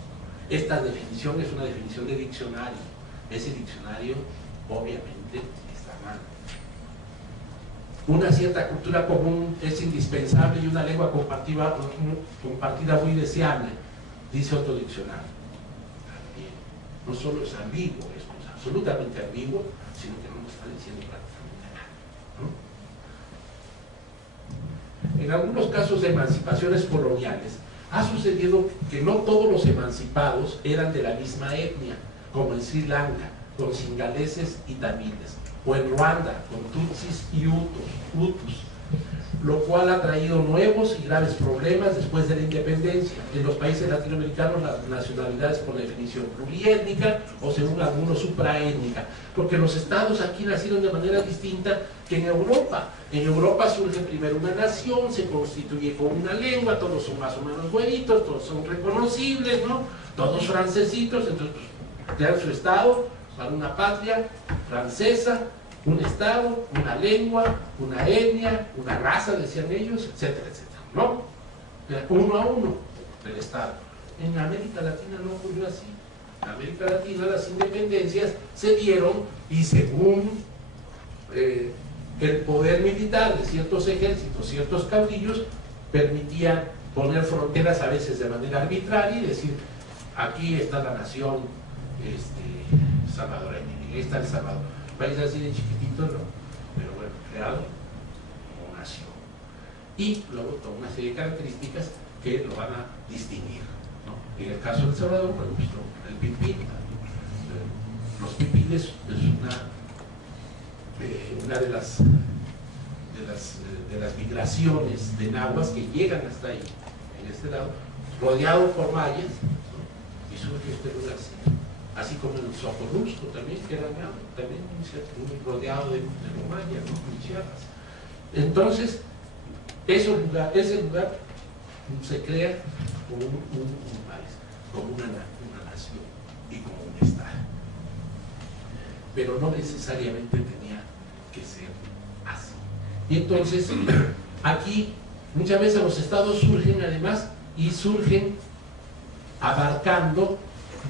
Esta definición es una definición de diccionario. Ese diccionario, obviamente, está mal. Una cierta cultura común es indispensable y una lengua compartida muy deseable, dice otro diccionario. También, no solo es ambiguo, es absolutamente ambiguo, sino que no nos está diciendo prácticamente nada, ¿no? En algunos casos de emancipaciones coloniales, ha sucedido que no todos los emancipados eran de la misma etnia, como en Sri Lanka, con singaleses y tamiles, o en Ruanda, con tutsis y hutus, lo cual ha traído nuevos y graves problemas después de la independencia. En los países latinoamericanos la nacionalidad es por definición pluriétnica o según algunos supraétnica, porque los estados aquí nacieron de manera distinta que en Europa. En Europa surge primero una nación, se constituye con una lengua, todos son más o menos güeritos, todos son reconocibles, ¿no? Todos francesitos, entonces pues, crean su estado para una patria francesa, un estado, una lengua, una etnia, una raza, decían ellos, etcétera, etcétera, ¿no? Uno a uno del estado. En América Latina no ocurrió así. En América Latina las independencias se dieron y según el poder militar de ciertos ejércitos, ciertos caudillos, permitía poner fronteras a veces de manera arbitraria y decir, aquí está la nación salvadoreña, aquí está El Salvador. País así de chiquitito, no, pero bueno, creado como nación. Y luego toda una serie de características que lo van a distinguir, ¿no? En el caso de El Salvador, por ejemplo, el pipil. Los pipiles es una de las migraciones de nahuas que llegan hasta ahí, en este lado, rodeado por mayas, ¿no? Y surge este lugar así como el Socorrusco también, que era también muy rodeado de los mayas, ¿no? En Chiapas. Entonces, ese lugar se crea como un país, como una nación y como un estado. Pero no necesariamente tenía que ser así. Y entonces, aquí, muchas veces los estados surgen además, y surgen abarcando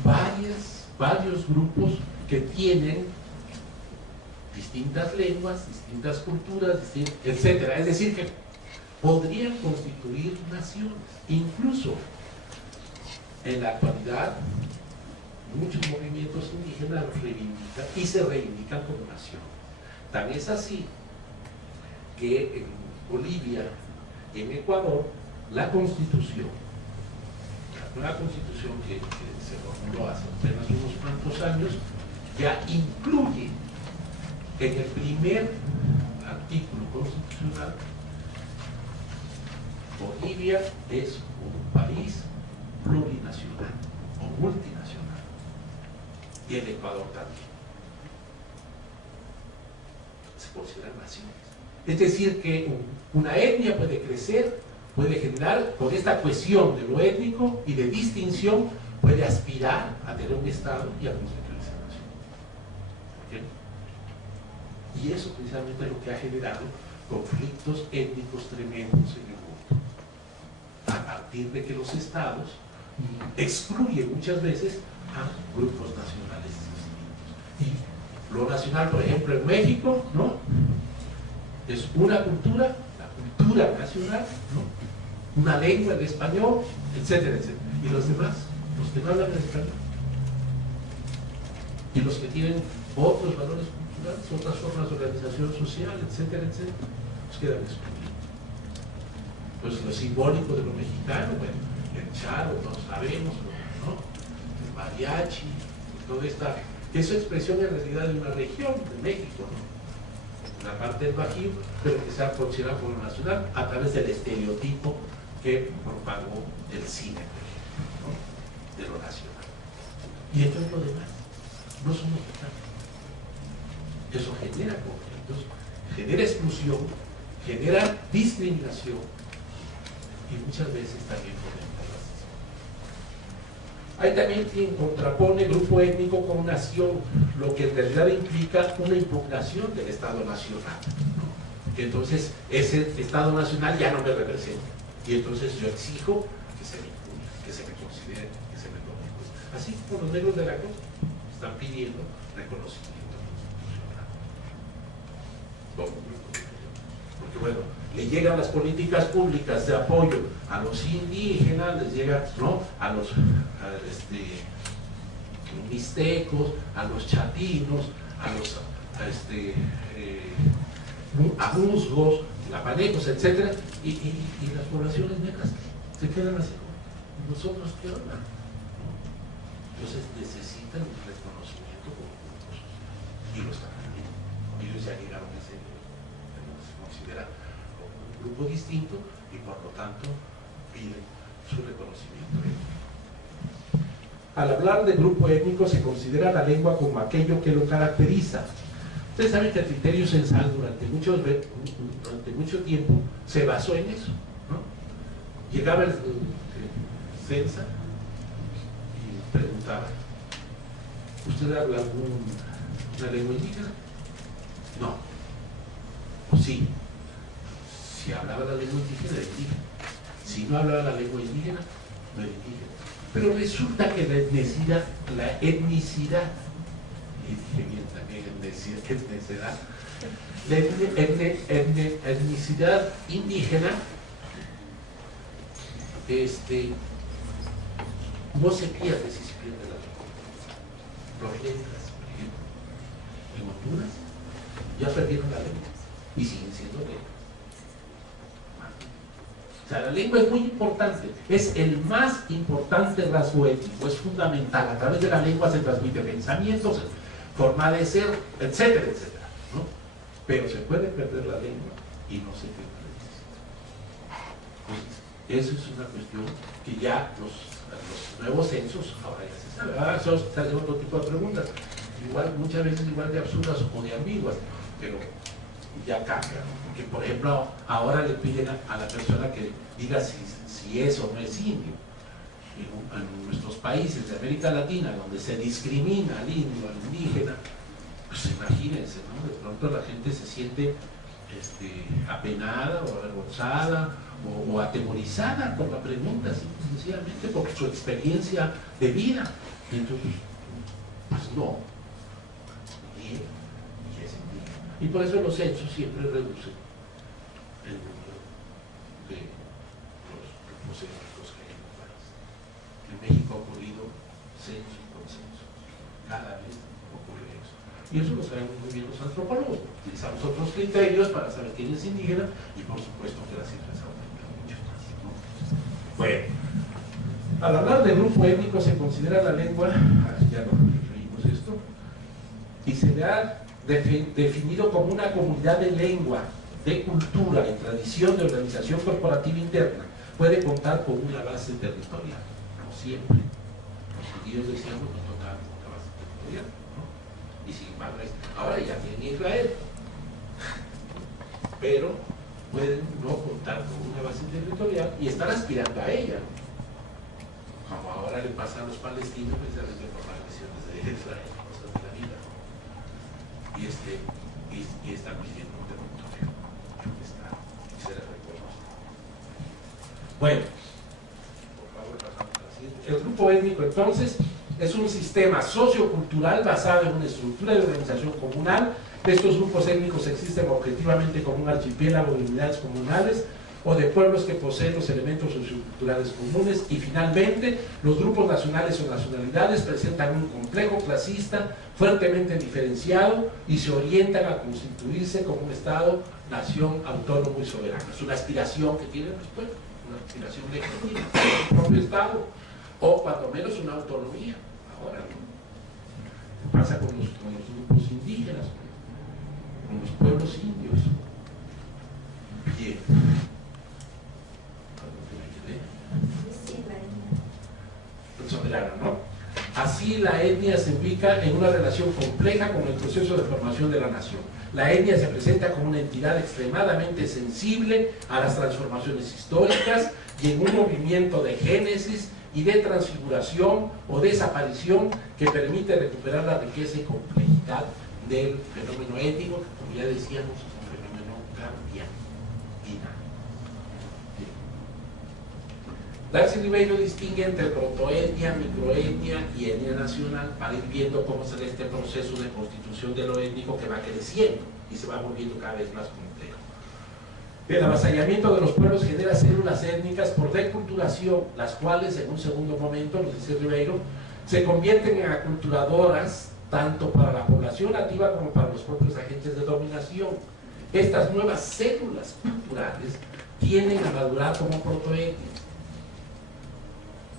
varios grupos que tienen distintas lenguas, distintas culturas, etcétera. Es decir, que podrían constituir naciones. Incluso en la actualidad, muchos movimientos indígenas los reivindican y se reivindican como nación. Tan es así que en Bolivia y en Ecuador, la Constitución que se formuló hace apenas unos cuantos años, ya incluye en el primer artículo constitucional: Bolivia es un país plurinacional o multinacional, y el Ecuador también. Se consideran naciones. Es decir, que una etnia puede crecer, puede generar, con esta cohesión de lo étnico y de distinción, puede aspirar a tener un Estado y a constituir esa nación. ¿Okay? Y eso precisamente es lo que ha generado conflictos étnicos tremendos en el mundo, a partir de que los Estados excluyen muchas veces a grupos nacionales distintos. Y lo nacional, por ejemplo, en México, ¿no?, es una cultura, la cultura nacional, ¿no?, una lengua, el español, etcétera, etcétera. Y los demás, los que no hablan el español, y los que tienen otros valores culturales, otras formas de organización social, etcétera, etcétera, pues quedan excluidos. Pues lo simbólico de lo mexicano, bueno, el charo, todos sabemos, ¿no?, el mariachi, toda esta, que es expresión en realidad de una región de México, ¿no? Una parte del Bajío, pero que se ha considerado como nacional a través del estereotipo que propagó el cine, ¿no? De lo nacional. Y entonces lo demás no somos mexicanos. Eso genera conflictos, genera exclusión, genera discriminación y muchas veces también fomenta racismo. Hay también quien contrapone grupo étnico con nación, lo que en realidad implica una impugnación del Estado Nacional, ¿no? Que entonces ese Estado Nacional ya no me representa y entonces yo exijo que se me impugne, que se me considere, que se me tome en cuenta. Así como los negros de la costa están pidiendo reconocimiento constitucional. Porque bueno, le llegan las políticas públicas de apoyo a los indígenas, les llega, ¿no? a los mixtecos, a los chatinos, a musgos, lapanecos, etcétera, y las poblaciones negras se quedan así como nosotros, ¿qué onda? Entonces necesitan un reconocimiento como grupos y lo están haciendo. Ellos ya llegaron a ese nivel, se considera como un grupo distinto y por lo tanto piden su reconocimiento étnico. Al hablar de grupo étnico se considera la lengua como aquello que lo caracteriza. Ustedes saben que el criterio censal durante mucho tiempo se basó en eso, ¿no? Llegaba el censa y preguntaba: ¿usted habla una lengua indígena? No. O sí. Si hablaba la lengua indígena, era indígena. Si no hablaba la lengua indígena, no era indígena. Pero resulta que la etnicidad, y dije bien también etnicidad indígena, no se pierde si se pierde la lengua. Los lenguas, por ejemplo, en Honduras ya perdieron la lengua y siguen siendo lenguas. O sea, la lengua es muy importante, es el más importante rasgo étnico, es fundamental. A través de la lengua se transmite pensamientos, forma de ser, etcétera, etcétera, ¿no? Pero se puede perder la lengua y no se pierde la etnicidad. Eso es una cuestión que ya los nuevos censos ahora ya se sabe. Ahora se hacen otro tipo de preguntas, igual, muchas veces igual de absurdas o de ambiguas, pero ya cambia, ¿no? Porque por ejemplo ahora le piden a la persona que diga si es o no es indio. En nuestros países de América Latina, donde se discrimina al indio, al indígena, pues imagínense, ¿no? De pronto la gente se siente apenada o avergonzada o atemorizada por la pregunta, sencillamente por su experiencia de vida. Y entonces, pues no, y es indígena. Y por eso los censos siempre reducen el número de los étnicos que hay en el país. En México ha ocurrido censo y consenso. Cada vez ocurre eso. Y eso lo sabemos muy bien los antropólogos. Utilizamos otros criterios para saber quién es indígena y por supuesto que las cifras aumentan mucho más, ¿no? Bueno, al hablar de grupo étnico se considera la lengua, ya lo referimos esto, y se le ha definido como una comunidad de lengua, de cultura, de tradición, de organización corporativa interna. Puede contar con una base territorial, no siempre. Los judíos decíamos no contaban con una base territorial, ¿no? Y sin embargo, ahora ya tienen Israel, pero pueden no contar con una base territorial y están aspirando a ella, como ahora le pasa a los palestinos precisamente por las lesiones de Israel, cosas de la vida, ¿no? Y están pidiendo un territorio que está y se les reconoce. Bueno, por favor pasamos a la siguiente. El grupo étnico entonces es un sistema sociocultural basado en una estructura de organización comunal. Estos grupos étnicos existen objetivamente como un archipiélago de unidades comunales o de pueblos que poseen los elementos socioculturales comunes. Y finalmente, los grupos nacionales o nacionalidades presentan un complejo clasista fuertemente diferenciado y se orientan a constituirse como un Estado-nación autónomo y soberano. Es una aspiración que tienen los pueblos, una aspiración legítima, un propio Estado, o cuando menos una autonomía. Ahora no. pasa con los grupos indígenas, con los pueblos indios? Bien. Soberano, ¿no? Así la etnia se ubica en una relación compleja con el proceso de formación de la nación. La etnia se presenta como una entidad extremadamente sensible a las transformaciones históricas y en un movimiento de génesis y de transfiguración o desaparición que permite recuperar la riqueza y complejidad del fenómeno étnico, que como ya decíamos es un fenómeno cambiante, dinámico. Darcy Ribeiro distingue entre protoetnia, microetnia y etnia nacional para ir viendo cómo se da este proceso de constitución de lo étnico que va creciendo y se va volviendo cada vez más complejo. El avasallamiento de los pueblos genera células étnicas por deculturación, las cuales en un segundo momento, nos dice Ribeiro, se convierten en aculturadoras tanto para la población nativa como para los propios agentes de dominación. Estas nuevas células culturales tienden a madurar como protoetnias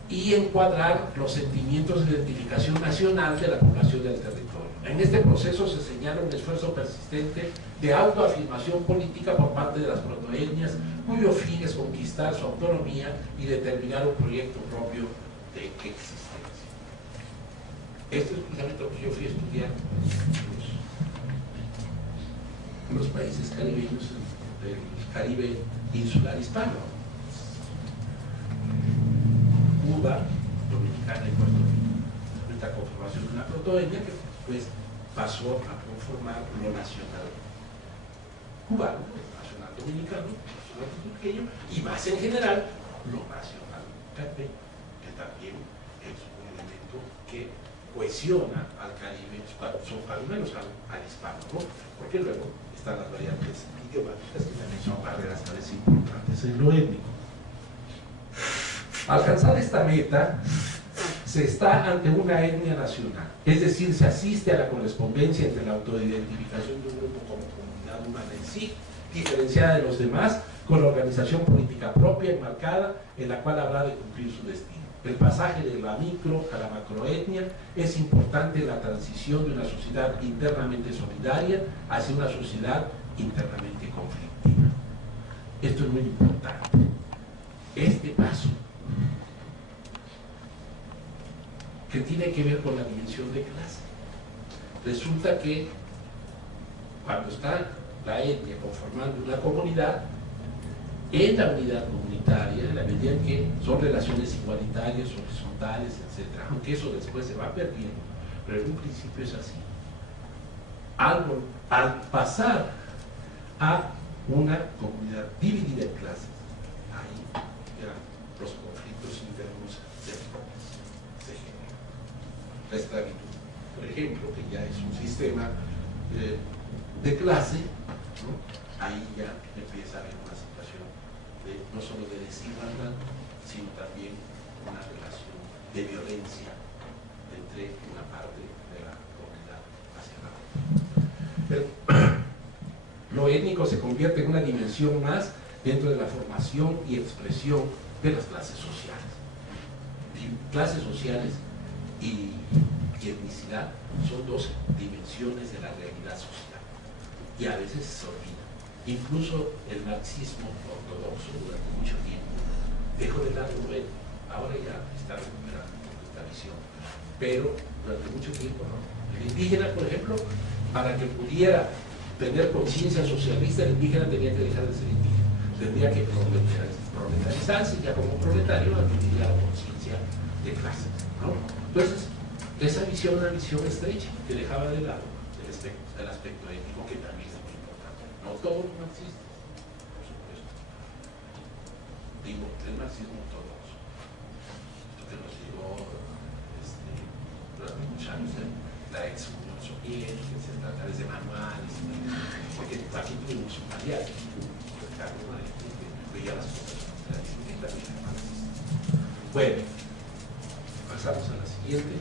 y encuadrar los sentimientos de identificación nacional de la población del territorio. En este proceso se señala un esfuerzo persistente de autoafirmación política por parte de las protoetnias, cuyo fin es conquistar su autonomía y determinar un proyecto propio de existencia. Esto es precisamente lo que yo fui a estudiar en los países caribeños del Caribe insular hispano. Cuba, Dominicana y Puerto Rico. Esta conformación de una protoetnia que después pasó a conformar lo nacional cubano, lo nacional dominicano, lo nacional puertorriqueño y más en general lo nacional caribeño, que también es un elemento que cohesiona al Caribe, al menos al hispano, ¿no? Porque luego están las variantes idiomáticas que también son barreras a veces importantes en lo étnico. Alcanzar esta meta, se está ante una etnia nacional, es decir, se asiste a la correspondencia entre la autoidentificación de un grupo como comunidad humana en sí, diferenciada de los demás, con la organización política propia enmarcada, en la cual habrá de cumplir su destino. El pasaje de la micro a la macroetnia es importante en la transición de una sociedad internamente solidaria hacia una sociedad internamente conflictiva. Esto es muy importante. Este paso, que tiene que ver con la dimensión de clase. Resulta que cuando está la etnia conformando una comunidad, en la unidad comunitaria, en la medida en que son relaciones igualitarias, horizontales, etc., aunque eso después se va perdiendo, pero en un principio es así. Al pasar a una comunidad dividida en clases, ahí ya los conflictos internos se generan. La esclavitud, por ejemplo, que ya es un sistema de clase, ¿no? Ahí ya empieza a haber una situación no solo de desigualdad, sino también una relación de violencia entre una parte de la comunidad hacia la otra. Lo étnico se convierte en una dimensión más dentro de la formación y expresión de las clases sociales. Clases sociales y etnicidad son dos dimensiones de la realidad social y a veces se olvida. Incluso el marxismo ortodoxo durante mucho tiempo dejó de lado lo étnico. Ahora ya está recuperando esta visión, pero durante mucho tiempo no. El indígena, por ejemplo, para que pudiera tener conciencia socialista, el indígena tenía que dejar de ser indígena, tendría que proletarizarse, ya como proletario adquiriría la conciencia de clase, ¿no? Entonces, esa visión era una visión estrecha que dejaba de lado el aspecto étnico, que también es muy importante. No todos los marxistas, por supuesto. Digo, el marxismo ortodoxo, esto que nos llegó durante muchos años de la ex Unión Soviética, etc., a través de manuales, porque aquí tuvimos un aliado, Ricardo Maretti, que veía las cosas de la disciplina marxista. Bueno, pasamos a la siguiente.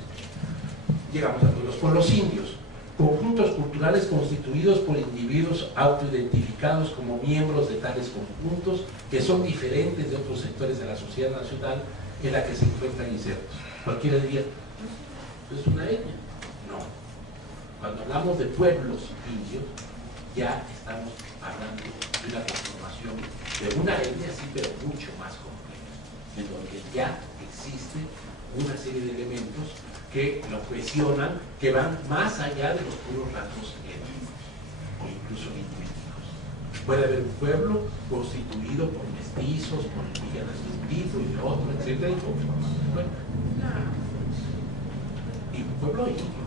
Llegamos a los pueblos indios, conjuntos culturales constituidos por individuos autoidentificados como miembros de tales conjuntos que son diferentes de otros sectores de la sociedad nacional en la que se encuentran insertos. Cualquiera diría, ¿es una etnia? No. Cuando hablamos de pueblos indios, ya estamos hablando de una conformación de una etnia, sí, pero mucho más compleja, en donde ya existe una serie de elementos que lo cohesionan, que van más allá de los puros rasgos étnicos o incluso lingüísticos. Puede haber un pueblo constituido por mestizos, por indígenas de un tipo y de otro, etcétera, y conformado. Bueno, y un pueblo indio,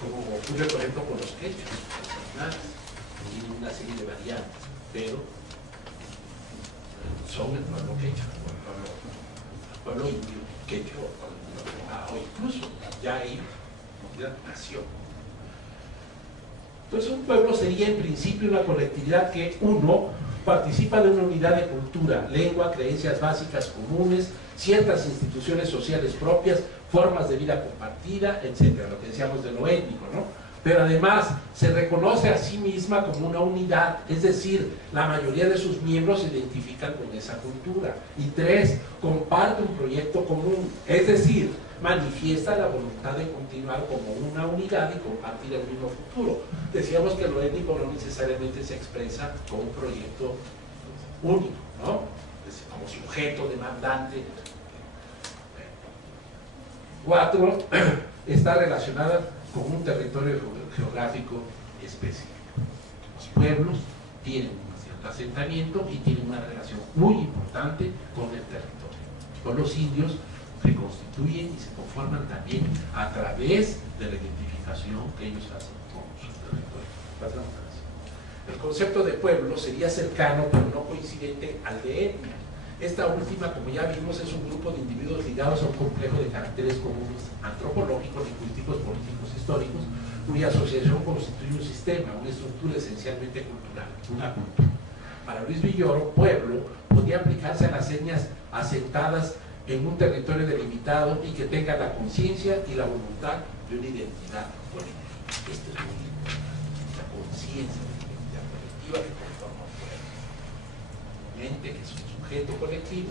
como ocurre por ejemplo con los quechas, tienen una serie de variantes, pero son el pueblo quechua, el pueblo indio quechua, o incluso ya ahí una nación. Entonces un pueblo sería en principio una colectividad que uno participa de una unidad de cultura, lengua, creencias básicas comunes, ciertas instituciones sociales propias, formas de vida compartida, etcétera, lo que decíamos de lo étnico, ¿no? Pero además se reconoce a sí misma como una unidad, es decir, la mayoría de sus miembros se identifican con esa cultura. Y 3, comparte un proyecto común, es decir, manifiesta la voluntad de continuar como una unidad y compartir el mismo futuro. Decíamos que lo étnico no necesariamente se expresa como un proyecto único, ¿no? Como sujeto demandante. 4, está relacionada con un territorio geográfico específico. Los pueblos tienen un cierto asentamiento y tienen una relación muy importante con el territorio. Los pueblos indios se constituyen y se conforman también a través de la identificación que ellos hacen con su territorio. El concepto de pueblo sería cercano pero no coincidente al de etnia. Esta última, como ya vimos, es un grupo de individuos ligados a un complejo de caracteres comunes antropológicos, lingüísticos, políticos, históricos, cuya asociación constituye un sistema, una estructura esencialmente cultural, una cultura. Para Luis Villoro, pueblo podía aplicarse a las etnias asentadas en un territorio delimitado y que tenga la conciencia y la voluntad de una identidad colectiva. Esto es muy importante, la conciencia de la identidad colectiva que conforma un pueblo. Mente que es un sujeto colectivo.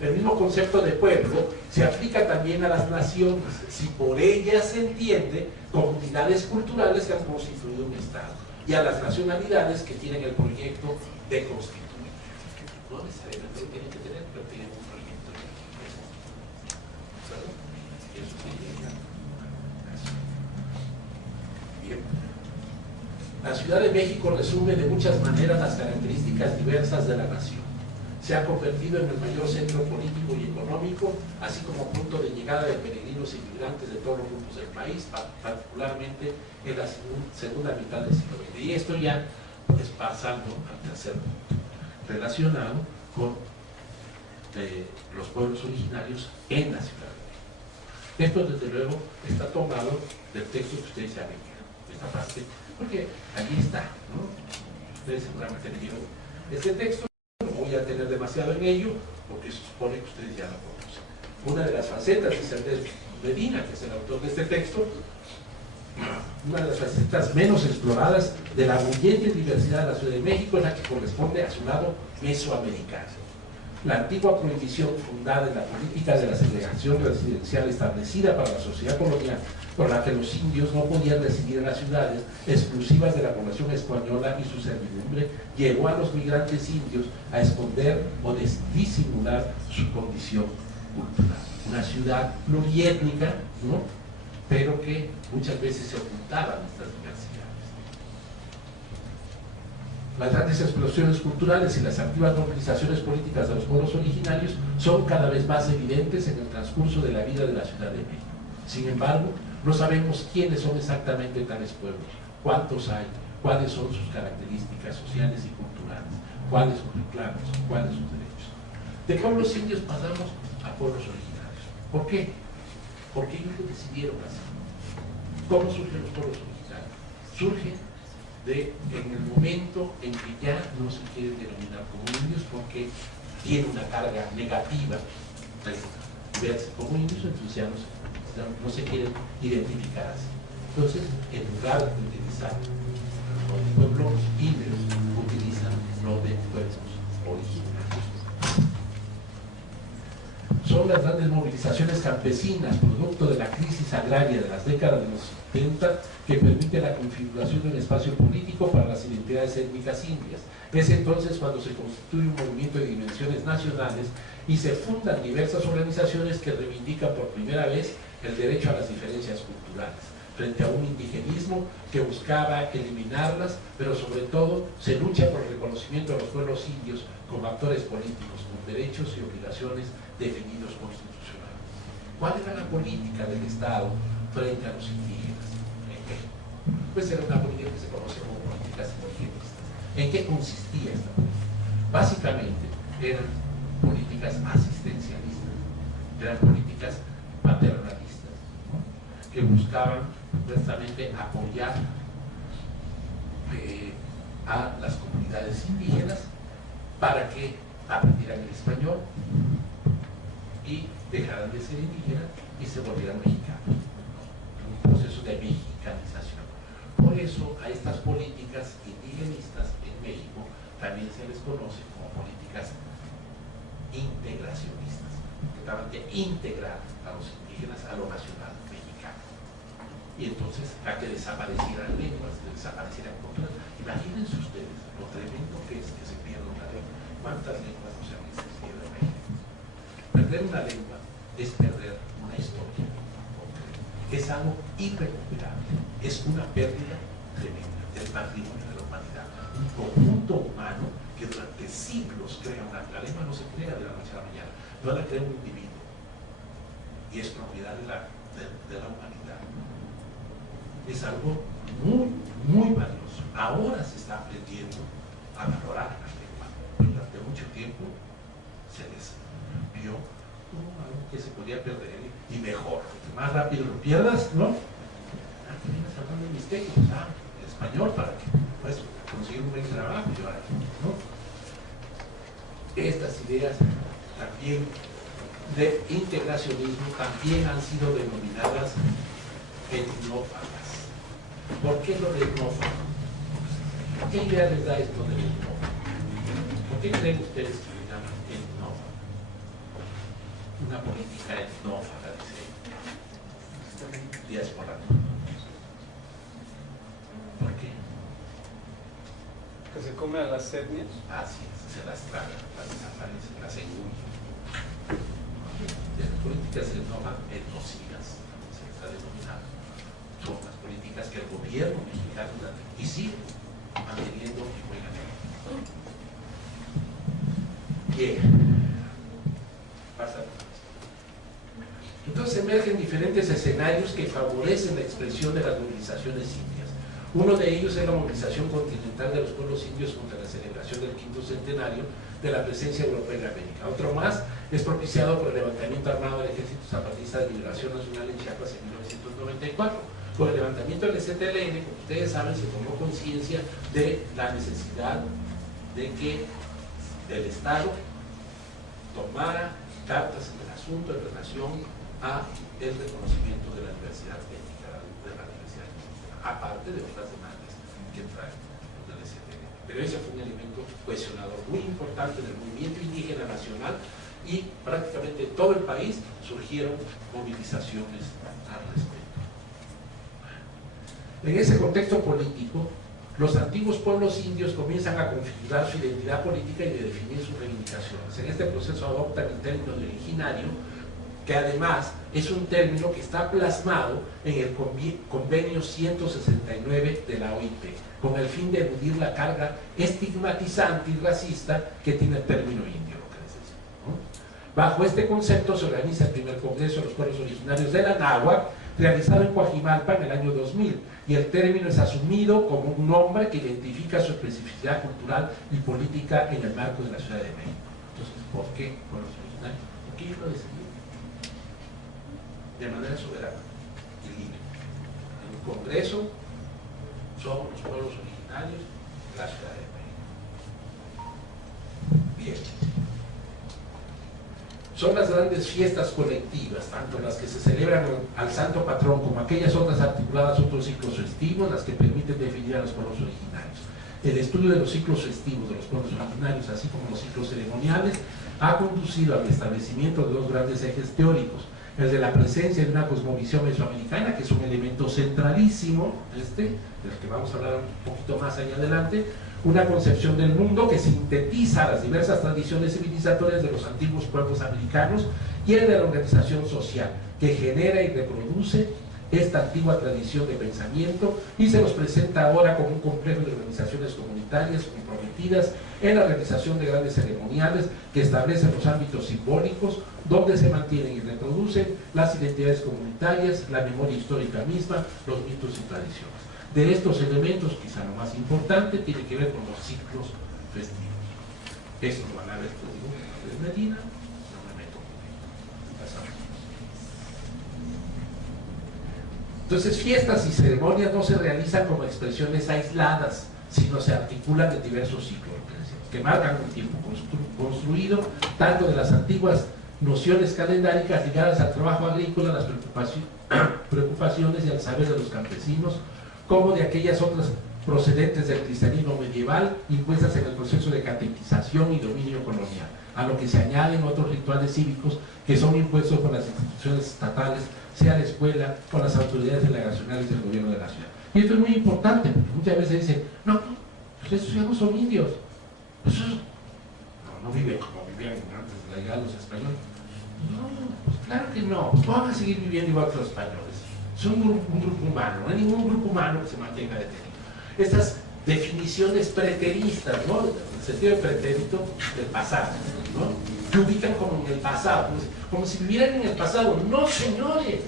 El mismo concepto de pueblo se aplica también a las naciones, si por ellas se entiende comunidades culturales que han constituido un Estado, y a las nacionalidades que tienen el proyecto de constituir. No necesariamente tienen que tener, pero tienen un proyecto de Bien. La Ciudad de México resume de muchas maneras las características diversas de la nación. Se ha convertido en el mayor centro político y económico, así como punto de llegada de peregrinos y migrantes de todos los grupos del país, particularmente en la segunda mitad del siglo XX. Y esto ya es pasando al tercer punto, relacionado con los pueblos originarios en la Ciudad de México. Esto, desde luego, está tomado del texto que ustedes ya leyeron, esta parte, porque allí está, ¿no? Ustedes seguramente leyeron este texto. No voy a tener demasiado en ello, porque se supone que ustedes ya lo conocen. Una de las facetas de Cervantes Medina, que es el autor de este texto, una de las facetas menos exploradas de la bullente diversidad de la Ciudad de México es la que corresponde a su lado mesoamericano. La antigua prohibición fundada en la política de la segregación residencial establecida para la sociedad colonial, por la que los indios no podían residir en las ciudades exclusivas de la población española y su servidumbre, llevó a los migrantes indios a esconder o disimular su condición cultural. Una ciudad pluriétnica, ¿no? Pero que muchas veces se ocultaban estas diversidades. Las grandes explosiones culturales y las activas movilizaciones políticas de los pueblos originarios son cada vez más evidentes en el transcurso de la vida de la Ciudad de México. Sin embargo, no sabemos quiénes son exactamente tales pueblos, cuántos hay, cuáles son sus características sociales y culturales, cuáles sus reclamos, cuáles sus derechos. De pueblos indios pasamos a pueblos originarios. ¿Por qué? Porque ellos lo decidieron así. ¿Cómo surgen los pueblos originarios? Surgen en el momento en que ya no se quieren denominar como indios porque tiene una carga negativa verse como indios, entonces ya no se quieren identificar así. Entonces, en lugar de utilizar lo de pueblos indios, utilizan lo de pueblos originarios. son las grandes movilizaciones campesinas, producto de la crisis agraria de las décadas de los 70, que permite la configuración de un espacio político para las identidades étnicas indias. Es entonces cuando se constituye un movimiento de dimensiones nacionales y se fundan diversas organizaciones que reivindican por primera vez el derecho a las diferencias culturales, frente a un indigenismo que buscaba eliminarlas, pero sobre todo se lucha por el reconocimiento de los pueblos indios como actores políticos, con derechos y obligaciones definidos constitucionalmente. ¿Cuál era la política del Estado frente a los indígenas en México? Pues era una política que se conoce como políticas indigenistas. ¿En qué consistía esta política? Básicamente eran políticas asistencialistas, eran políticas paternalistas, ¿no?, que buscaban precisamente apoyar a las comunidades indígenas para que aprendieran el español y dejaran de ser indígenas y se volvieran mexicanos, ¿no?, un proceso de mexicanización. Por eso a estas políticas indigenistas en México también se les conoce como políticas integracionistas, que tratan de integrar a los indígenas a lo nacional mexicano. Y entonces a que desaparecieran lenguas, que desaparecieran culturas. Imagínense ustedes lo tremendo que es que se pierda una lengua. ¿Cuántas lenguas no se han existido en México? Perder una lengua es perder una historia. Es algo irrecuperable, es una pérdida tremenda del patrimonio de la humanidad. Un conjunto humano que durante siglos crea la lengua no se crea de la noche a la mañana, no la crea un individuo, y es propiedad de la humanidad. Es algo muy, muy valioso. Ahora se está aprendiendo a valorar las lenguas. Durante mucho tiempo se les vio como algo que se podía perder, y mejor, que más rápido lo pierdas, ¿no? Aquí vienes hablando de mixteco, en español, para que pues, conseguir un buen trabajo, ¿no? Estas ideas también de integracionismo también han sido denominadas etnófagas. ¿Por qué lo de etnófago? ¿Qué idea les da esto del etnófago? ¿Por qué creen ustedes que le llaman etnófago? Una política etnófaga, dice Díaz Porrano. ¿Por qué? Que se come a las etnias. Así es, se las traga, las desaparece, las engulle. Las políticas etnocidas, se les ha denominado, son las políticas que el gobierno mexicano y sigue manteniendo y juegan. Bien. Pasa. Entonces emergen diferentes escenarios que favorecen la expresión de las movilizaciones indias. Uno de ellos es la movilización continental de los pueblos indios contra la celebración del 5º centenario de la presencia europea en América. Otro más es propiciado por el levantamiento armado del Ejército Zapatista de Liberación Nacional en Chiapas en 1994. Con el levantamiento del ZLN, como ustedes saben, se tomó conciencia de la necesidad de que el Estado tomara cartas en el asunto en relación a el reconocimiento de la diversidad étnica, de la diversidad indígena, aparte de otras demandas que traen del STN. Pero ese fue un elemento cohesionador muy importante del movimiento indígena nacional, y prácticamente en todo el país surgieron movilizaciones al respecto. En ese contexto político, los antiguos pueblos indios comienzan a configurar su identidad política y de definir sus reivindicaciones. En este proceso adoptan el término de originario, que además es un término que está plasmado en el convenio 169 de la OIT, con el fin de eludir la carga estigmatizante y racista que tiene el término indio, lo que les decía, ¿no? Bajo este concepto se organiza el primer Congreso de los Pueblos Originarios de la Náhuatl, realizado en Coajimalpa en el año 2000, y el término es asumido como un nombre que identifica su especificidad cultural y política en el marco de la Ciudad de México. Entonces, ¿por qué pueblos originarios? Porque ellos lo decidieron de manera soberana y libre. En un Congreso somos los pueblos originarios de la Ciudad de México. Bien. Son las grandes fiestas colectivas, tanto las que se celebran al Santo Patrón como aquellas otras articuladas a otros ciclos festivos, las que permiten definir a los pueblos originarios. El estudio de los ciclos festivos de los pueblos originarios, así como los ciclos ceremoniales, ha conducido al establecimiento de dos grandes ejes teóricos: el de la presencia de una cosmovisión mesoamericana, que es un elemento centralísimo, del que vamos a hablar un poquito más allá adelante, una concepción del mundo que sintetiza las diversas tradiciones civilizatorias de los antiguos pueblos americanos, y el de la organización social, que genera y reproduce esta antigua tradición de pensamiento y se nos presenta ahora como un complejo de organizaciones comunitarias comprometidas en la realización de grandes ceremoniales que establecen los ámbitos simbólicos donde se mantienen y reproducen las identidades comunitarias, la memoria histórica misma, los mitos y tradiciones. De estos elementos, quizá lo más importante tiene que ver con los ciclos festivos. Eso lo van a ver estos dibujos de Medina, no me meto con ello. Pasamos. Entonces, fiestas y ceremonias no se realizan como expresiones aisladas, sino se articulan de diversos ciclos que marcan un tiempo construido tanto de las antiguas nociones calendáricas ligadas al trabajo agrícola, las preocupaciones y al saber de los campesinos, como de aquellas otras procedentes del cristianismo medieval impuestas en el proceso de catequización y dominio colonial, a lo que se añaden otros rituales cívicos que son impuestos por las instituciones estatales, sea la escuela o las autoridades delegacionales del gobierno de la ciudad. Y esto es muy importante, porque muchas veces dicen, no, pues esos ya no son indios, esos no viven como vivían antes de la llegada de los españoles. No, pues claro que no, pues van a seguir viviendo igual que los españoles. Son un grupo humano, no hay ningún grupo humano que se mantenga detenido. Estas definiciones preteristas, ¿no? En el sentido de pretérito del pasado, ¿no? Que ubican como en el pasado, como si vivieran en el pasado. No, señores,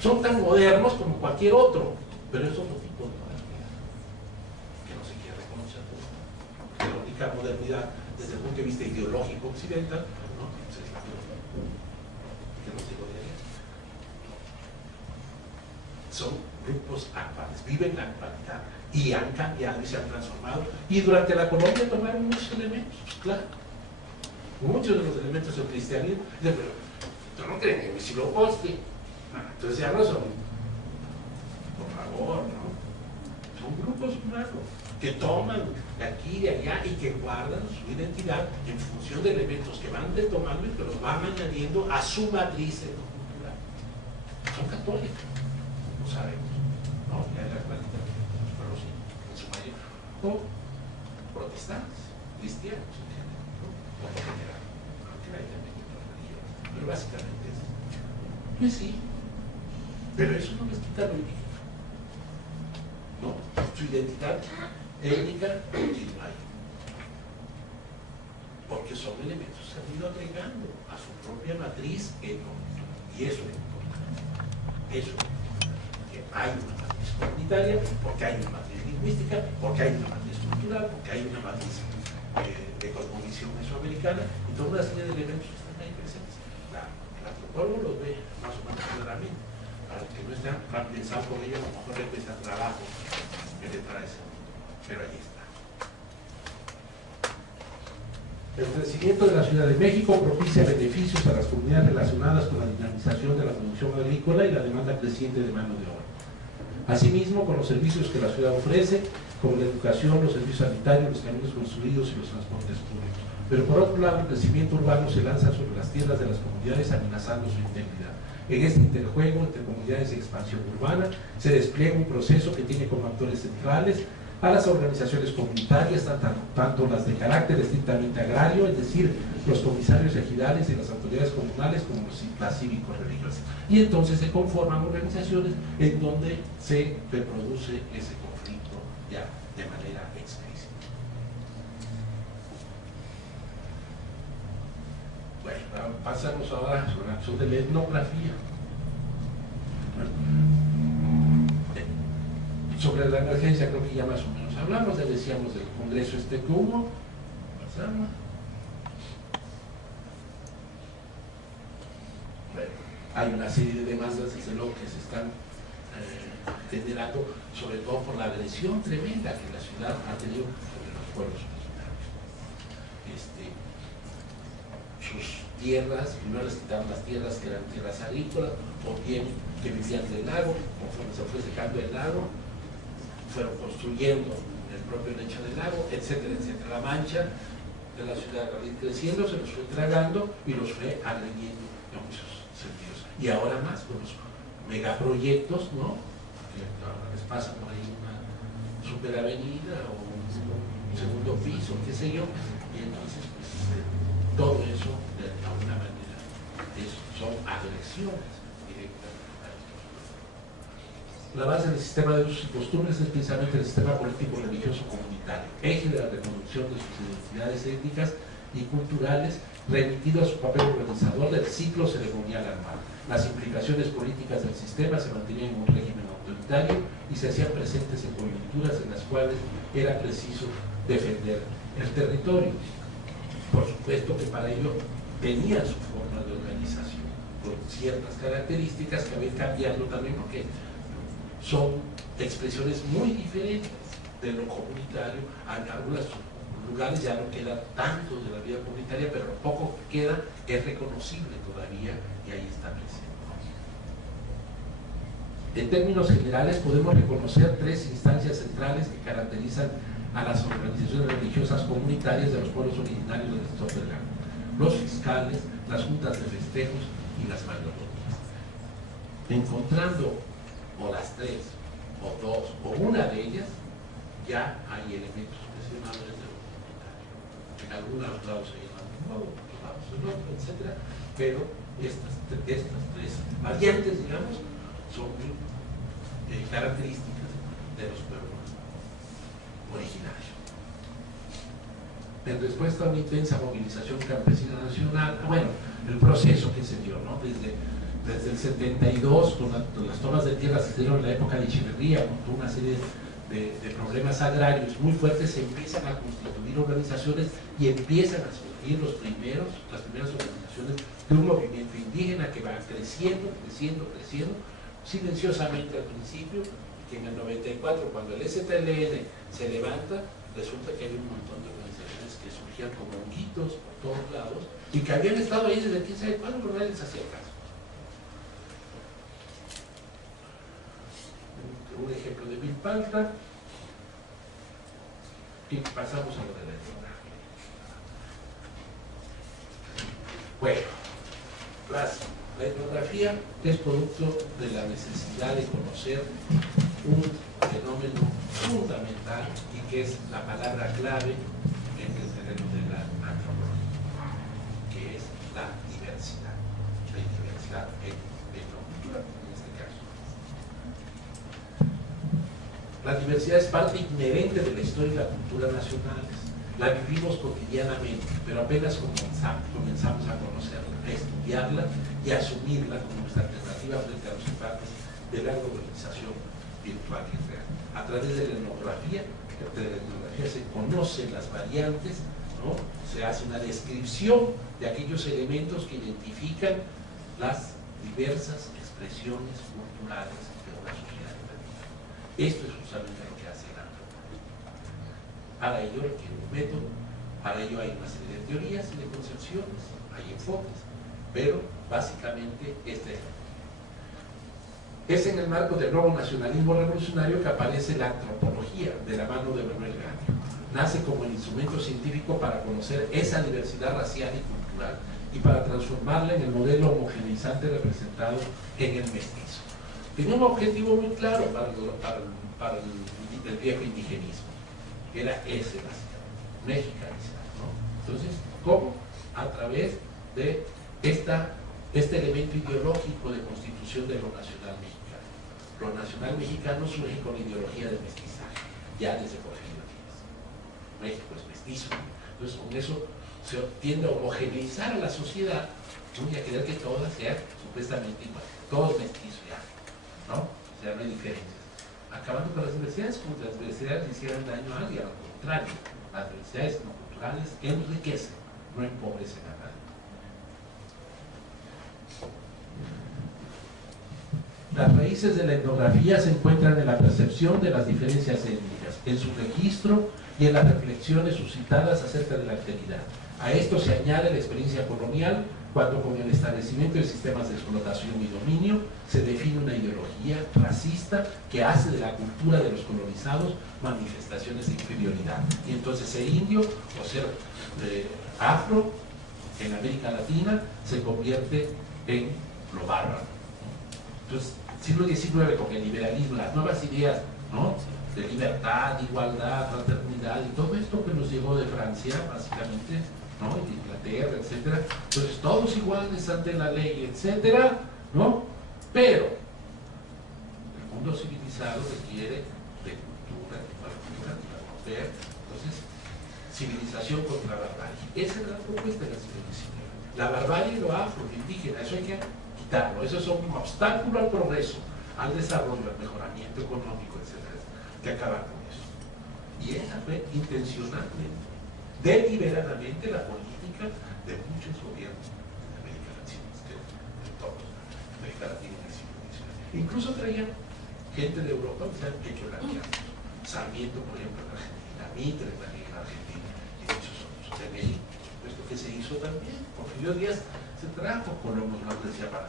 son tan modernos como cualquier otro, pero es otro tipo de modernidad que no se quiere reconocer. Que la única modernidad desde el punto de vista ideológico occidental, ¿no? Que nos digo de ahí. Son grupos actuales, viven la actualidad y han cambiado y se han transformado, y durante la colonia tomaron muchos elementos, claro, muchos de los elementos del cristianismo. Pero ¿tú no creen en el siglo Osti? Entonces ya no son, por favor, ¿no? Son grupos humanos que toman de aquí y de allá y que guardan su identidad en función de elementos que van retomando y que los van añadiendo a su matriz cultural. Son católicos, lo sabemos, ¿no? Ya en la actualidad, pero sí, en su mayoría, o protestantes, cristianos en general, ¿no? Por lo general, aunque hay también otras religiones, pero básicamente es. Pues sí, pero eso no les quita lo indígena, ¿no? Su identidad étnica continua ahí, porque son elementos que se han ido agregando a su propia matriz étnica, y eso es importante. Eso es importante, que hay una matriz comunitaria, porque hay una matriz lingüística, porque hay una matriz cultural, porque hay una matriz de cosmovisión mesoamericana, y toda una serie de elementos que están ahí presentes. El antropólogo los ve más o menos claramente. Para que no estén tan pensados con ellos, a lo mejor les cuesta trabajo que te traes, pero ahí está. El crecimiento de la Ciudad de México propicia beneficios a las comunidades relacionadas con la dinamización de la producción agrícola y la demanda creciente de mano de obra. Asimismo, con los servicios que la ciudad ofrece, como la educación, los servicios sanitarios, los caminos construidos y los transportes públicos. Pero por otro lado, el crecimiento urbano se lanza sobre las tierras de las comunidades amenazando su integridad. En este interjuego entre comunidades de expansión urbana se despliega un proceso que tiene como actores centrales a las organizaciones comunitarias, tanto las de carácter estrictamente agrario, es decir, los comisarios ejidales y las autoridades comunales, como las cívicos religiosas. Y entonces se conforman organizaciones en donde se reproduce ese conflicto ya de manera explícita. Bueno, pasamos ahora sobre la acción de la etnografía. Sobre la emergencia creo que ya más o menos hablamos, ya decíamos del congreso que hubo. Pasamos. Bueno, hay una serie de demandas desde luego que se están generando, sobre todo por la agresión tremenda que la ciudad ha tenido sobre los pueblos originarios. Sus tierras, primero les quitaron las tierras que eran tierras agrícolas, o bien que vivían del lago, conforme se fue secando el lago, fueron construyendo el propio lecho del lago, etcétera, etcétera. La Mancha de la ciudad. Al ir creciendo se los fue tragando y los fue agrediendo en muchos sentidos. Y ahora más con los megaproyectos, ¿no? Que ahora les pasa por ahí una superavenida o un segundo piso, qué sé yo, y entonces pues, todo eso de alguna manera son agresiones directas. La base del sistema de usos y costumbres es precisamente el sistema político religioso comunitario, eje de la reproducción de sus identidades étnicas y culturales, remitido a su papel organizador del ciclo ceremonial anual. Las implicaciones políticas del sistema se mantenían en un régimen autoritario y se hacían presentes en coyunturas en las cuales era preciso defender el territorio. Por supuesto que para ello tenían su forma de organización, con ciertas características que van cambiando también porque son expresiones muy diferentes de lo comunitario. En algunos lugares ya no queda tanto de la vida comunitaria, pero lo poco que queda es reconocible todavía y ahí está presente. En términos generales podemos reconocer tres instancias centrales que caracterizan a las organizaciones religiosas comunitarias de los pueblos originarios del sector del Llano: los fiscales, las juntas de festejos y las mayordomías. Encontrando o las tres, o dos, o una de ellas, ya hay elementos expresionales de lo comunitario. En algunos lados se llaman de un modo, en otros lados en otro, etc. Pero estas tres variantes, digamos, son muy características de los pueblos originarios. En respuesta a una intensa movilización campesina nacional, bueno, el proceso que se dio, ¿no? Desde el 72, con las tomas de tierra se dieron en la época de Echeverría, con una serie de problemas agrarios muy fuertes, se empiezan a constituir organizaciones y empiezan a surgir las primeras organizaciones de un movimiento indígena que va creciendo, silenciosamente al principio, que en el 94, cuando el STLN se levanta, resulta que hay un montón de organizaciones que surgían como honguitos por todos lados y que habían estado ahí desde quién sabe cuándo, pero nadie les hacía caso. Un ejemplo de Milpalta, y pasamos a lo de la etnografía. Bueno, la etnografía es producto de la necesidad de conocer un fenómeno fundamental y que es la palabra clave en el terreno de la antropología, que es la diversidad etnocultural en este caso. La diversidad es parte inherente de la historia y la cultura nacionales. La vivimos cotidianamente, pero apenas comenzamos a conocerla, a estudiarla y a asumirla como nuestra alternativa frente a los embates de la globalización virtual y real. A través de la etnografía se conocen las variantes, ¿no? Se hace una descripción de aquellos elementos que identifican las diversas expresiones culturales de una sociedad. Esto es justamente lo que hace la antropología. Para ello requiere un método, para ello hay una serie de teorías y de concepciones, hay enfoques, pero básicamente es en el marco del nuevo nacionalismo revolucionario que aparece la antropología de la mano de Manuel Gagno. Nace como el instrumento científico para conocer esa diversidad racial y cultural y para transformarla en el modelo homogeneizante representado en el mestizo. Tenía un objetivo muy claro para el viejo indigenismo, que era ese básicamente, mexicanizar, ¿no? Entonces, ¿cómo? A través de este elemento ideológico de constitución de lo nacional mexicano. Lo nacional mexicano surge con la ideología de mestizaje, ya desde Porfirio Díaz. México es mestizo. Entonces, con eso se tiende a homogeneizar a la sociedad, ¿no? Y a querer que todas sean supuestamente iguales. Todo es mestizo ya, ¿no? O sea, no hay diferencias. Acabando con las diversidades, como las diversidades le hicieran daño a alguien, al contrario, las diversidades no culturales enriquecen, no empobrecen a nadie. Las raíces de la etnografía se encuentran en la percepción de las diferencias étnicas, en su registro y en las reflexiones suscitadas acerca de la alteridad. A esto se añade la experiencia colonial cuando con el establecimiento de sistemas de explotación y dominio se define una ideología racista que hace de la cultura de los colonizados manifestaciones de inferioridad. Y entonces ser indio o ser afro en América Latina se convierte en lo bárbaro. Entonces, siglo XIX, con el liberalismo, las nuevas ideas, ¿no?, de libertad, igualdad, fraternidad y todo esto que nos llegó de Francia, básicamente, ¿no?, y de Inglaterra, etcétera. Entonces, todos iguales ante la ley, etcétera, ¿no? Pero el mundo civilizado requiere de cultura, de conocer. Entonces, civilización contra barbarie. Esa es la propuesta de la siglo XIX. La barbarie y lo afro, lo indígena, eso hay que quitarlo. Eso es un obstáculo al progreso, al desarrollo, al mejoramiento económico, etcétera. Que acabar con eso. Y esa fue intencionalmente, deliberadamente, la política de muchos gobiernos de América Latina, de todos, América Latina en el siglo XIX. Incluso traían gente de Europa que se han hecho latinanos. Sarmiento, por ejemplo, en Argentina, Mitre también en Argentina, y muchos otros. De México, esto que se hizo también. Porfirio Díaz se trajo colonos, no decía, para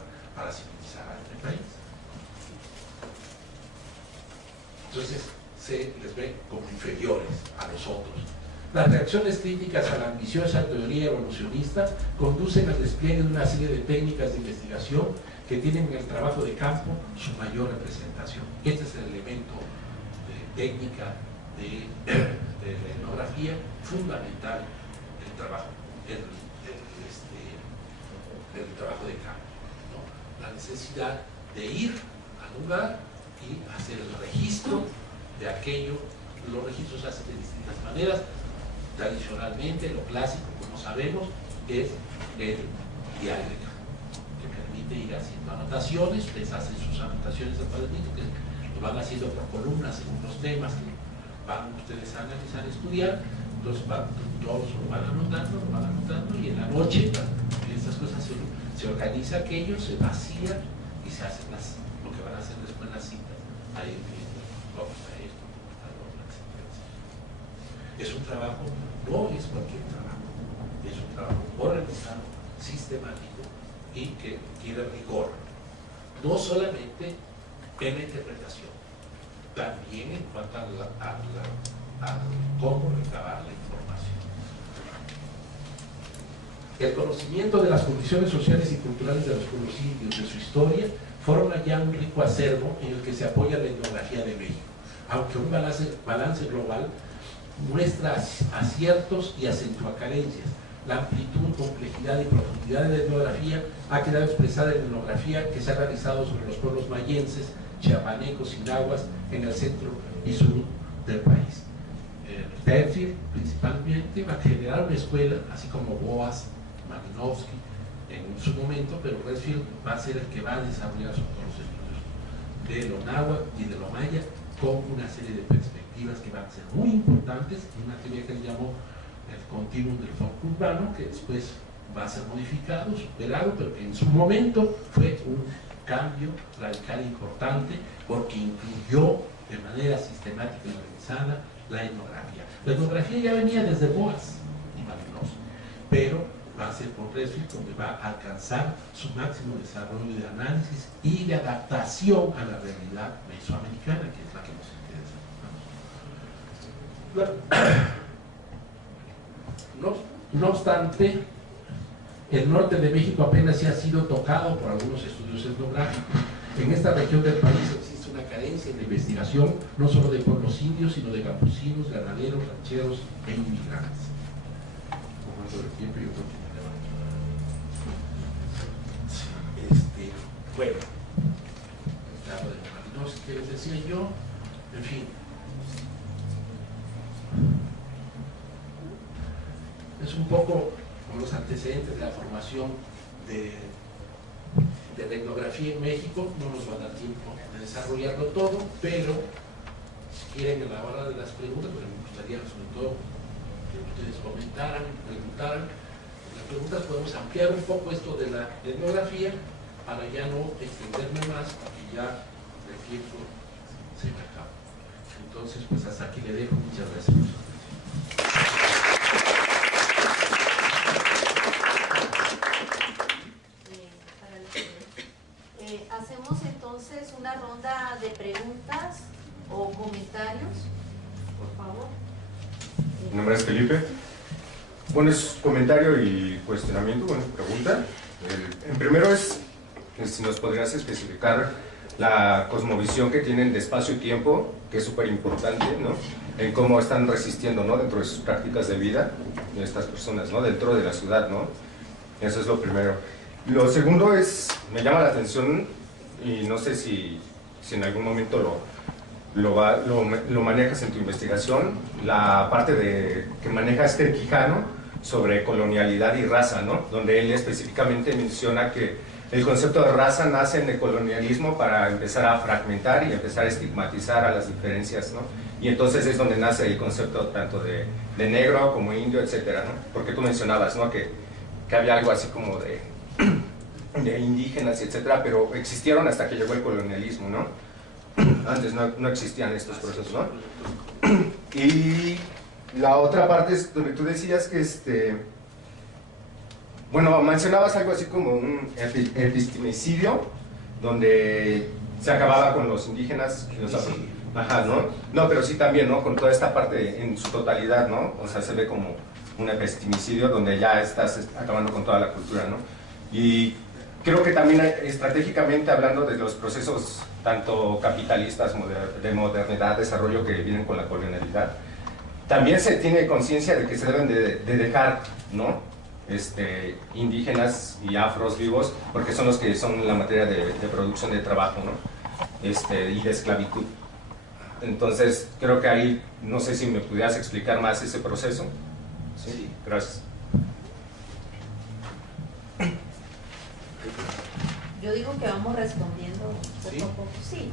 civilizar a este país. Entonces, se les ve como inferiores a los otros. Las reacciones críticas a la ambiciosa teoría evolucionista conducen al despliegue de una serie de técnicas de investigación que tienen en el trabajo de campo su mayor representación. Este es el elemento de técnica de la etnografía fundamental del trabajo, del trabajo de campo, ¿no? La necesidad de ir al lugar y hacer el registro de aquello. Los registros se hacen de distintas maneras. Tradicionalmente, lo clásico, como sabemos, es el diagrama, que permite ir haciendo anotaciones. Ustedes hacen sus anotaciones al cuadernito, que lo van haciendo por columnas según los temas que van ustedes a analizar, estudiar. Entonces todos lo van anotando, y en la noche estas cosas se organiza aquello, se vacía y se hacen lo que van a hacer después las citas. Ahí viendo cómo está esto, cómo está lo otro, etcétera. Es un trabajo, no es cualquier trabajo, es un trabajo organizado, sistemático y que requiere rigor. No solamente en la interpretación, también en cuanto a cómo recabar la información. El conocimiento de las condiciones sociales y culturales de los pueblos indios, de su historia, forma ya un rico acervo en el que se apoya la etnografía de México, aunque un balance global muestra aciertos y acentúa carencias. La amplitud, complejidad y profundidad de la etnografía ha quedado expresada en la etnografía que se ha realizado sobre los pueblos mayenses, chiapanecos y nahuas en el centro y sur del país. Redfield principalmente va a generar una escuela, así como Boas, Malinowski en su momento, pero Redfield va a ser el que va a desarrollar sobre todos los estudios de lo náhuatl y de lo maya, con una serie de perspectivas que van a ser muy importantes, una teoría que él llamó el continuum del folk urbano, que después va a ser modificado, superado, pero que en su momento fue un cambio radical importante porque incluyó de manera sistemática y organizada la etnografía. La etnografía ya venía desde Boas y Malinowski, pero va a ser por Redfield donde va a alcanzar su máximo desarrollo de análisis y de adaptación a la realidad mesoamericana, que es la que nos interesa. No obstante, el norte de México apenas sí ha sido tocado por algunos estudios etnográficos. En esta región del país existe una carencia en la investigación, no solo de pueblos indios, sino de campesinos, ganaderos, rancheros e inmigrantes. Por el tiempo, yo continuaré. Bueno, claro, de Malinowski, que les decía yo, en fin. Es un poco con los antecedentes de la formación de la etnografía en México. No nos va a dar tiempo de desarrollarlo todo, pero si quieren, a la hora de las preguntas, pues me gustaría sobre todo que ustedes comentaran, preguntaran. En las preguntas podemos ampliar un poco esto de la etnografía para ya no extenderme más, porque ya el tiempo se me acaba. Entonces, pues hasta aquí le dejo. Muchas gracias. comentarios, por favor. Mi nombre es Felipe. Bueno, es comentario y cuestionamiento, bueno, pregunta. El primero es si nos podrías especificar la cosmovisión que tienen de espacio y tiempo, que es súper importante, ¿no? En cómo están resistiendo, ¿no? Dentro de sus prácticas de vida, de estas personas, ¿no? Dentro de la ciudad, ¿no? Eso es lo primero. Lo segundo es, me llama la atención, y no sé si en algún momento lo manejas en tu investigación, la parte que maneja Quijano sobre colonialidad y raza, ¿no? Donde él específicamente menciona que el concepto de raza nace en el colonialismo para empezar a fragmentar y empezar a estigmatizar a las diferencias, ¿no? Y entonces es donde nace el concepto tanto de negro como indio, etcétera, ¿no? Porque tú mencionabas, ¿no? Que había algo así como de indígenas, etcétera, pero existieron hasta que llegó el colonialismo, ¿no? Antes no existían estos procesos, ¿no? Y la otra parte es donde tú decías que bueno, mencionabas algo así como un epistemicidio, donde se acababa con los indígenas y los afro. Ajá, ¿no? No, pero sí también, ¿no? Con toda esta parte en su totalidad, ¿no? O sea, se ve como un epistemicidio donde ya estás acabando con toda la cultura, ¿no? Y creo que también estratégicamente hablando de los procesos tanto capitalistas, de modernidad, desarrollo que vienen con la colonialidad, también se tiene conciencia de que se deben de dejar, ¿no? Indígenas y afros vivos, porque son los que son la materia de producción de trabajo, ¿no? Y de esclavitud. Entonces, creo que ahí, no sé si me pudieras explicar más ese proceso. Sí, gracias. Yo digo que vamos respondiendo poco ¿Sí? a poco, sí,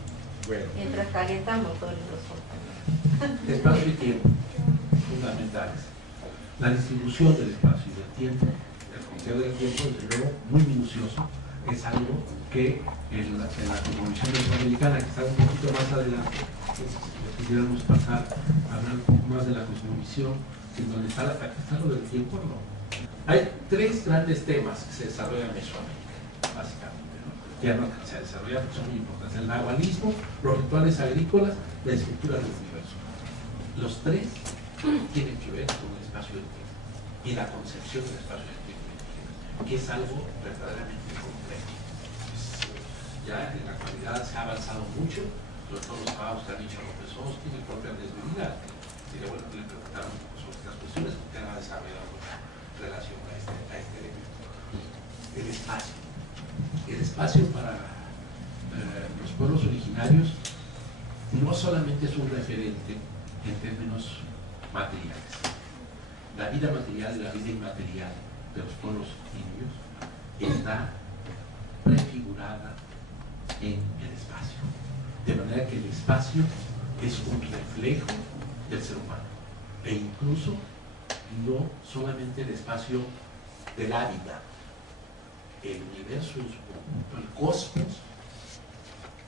Bueno, mientras calientan motores los compañeros. espacio y tiempo, fundamentales. La distribución del espacio y del tiempo, el conteo del tiempo, desde luego, muy minucioso, es algo que en la Convención Mesoamericana, que está un poquito más adelante, entonces, si pudiéramos pasar a hablar un poco más de la cosmovisión, en donde está lo del tiempo, no. Hay tres grandes temas que se desarrollan en Mesoamérica, básicamente, ¿no? Ya no se desarrollan, son muy importantes: el nahualismo, los rituales agrícolas, la escritura del universo. Los tres tienen que ver con el espacio del tiempo y la concepción del espacio del tiempo, que es algo verdaderamente complejo. Ya en la actualidad se ha avanzado mucho, sobre todo los trabajos que han dicho López Austin, el propio Andrés Medina, sería bueno que le preguntaran un poco sobre estas cuestiones, porque han desarrollado mucha relación a este elemento. El espacio. El espacio para los pueblos originarios no solamente es un referente en términos materiales. La vida material y la vida inmaterial de los pueblos indios está prefigurada en el espacio, de manera que el espacio es un reflejo del ser humano, e incluso no solamente el espacio del hábitat, el universo en su conjunto, el cosmos.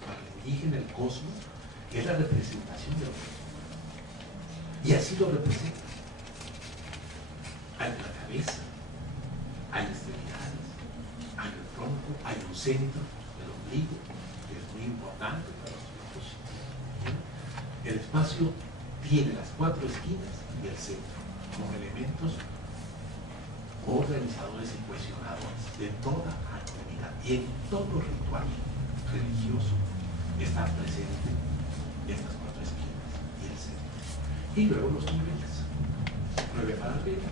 Para el indígena, el cosmos es la representación del cosmos, y así lo representa. Hay una cabeza, hay extremidades, hay un tronco, hay un centro, el ombligo, que es muy importante para los grupos. El espacio tiene las cuatro esquinas y el centro como elementos organizadores y cohesionadores de toda actividad, y en todo ritual religioso están presentes estas cuatro esquinas y el centro. Y luego los niveles. 9 para arriba,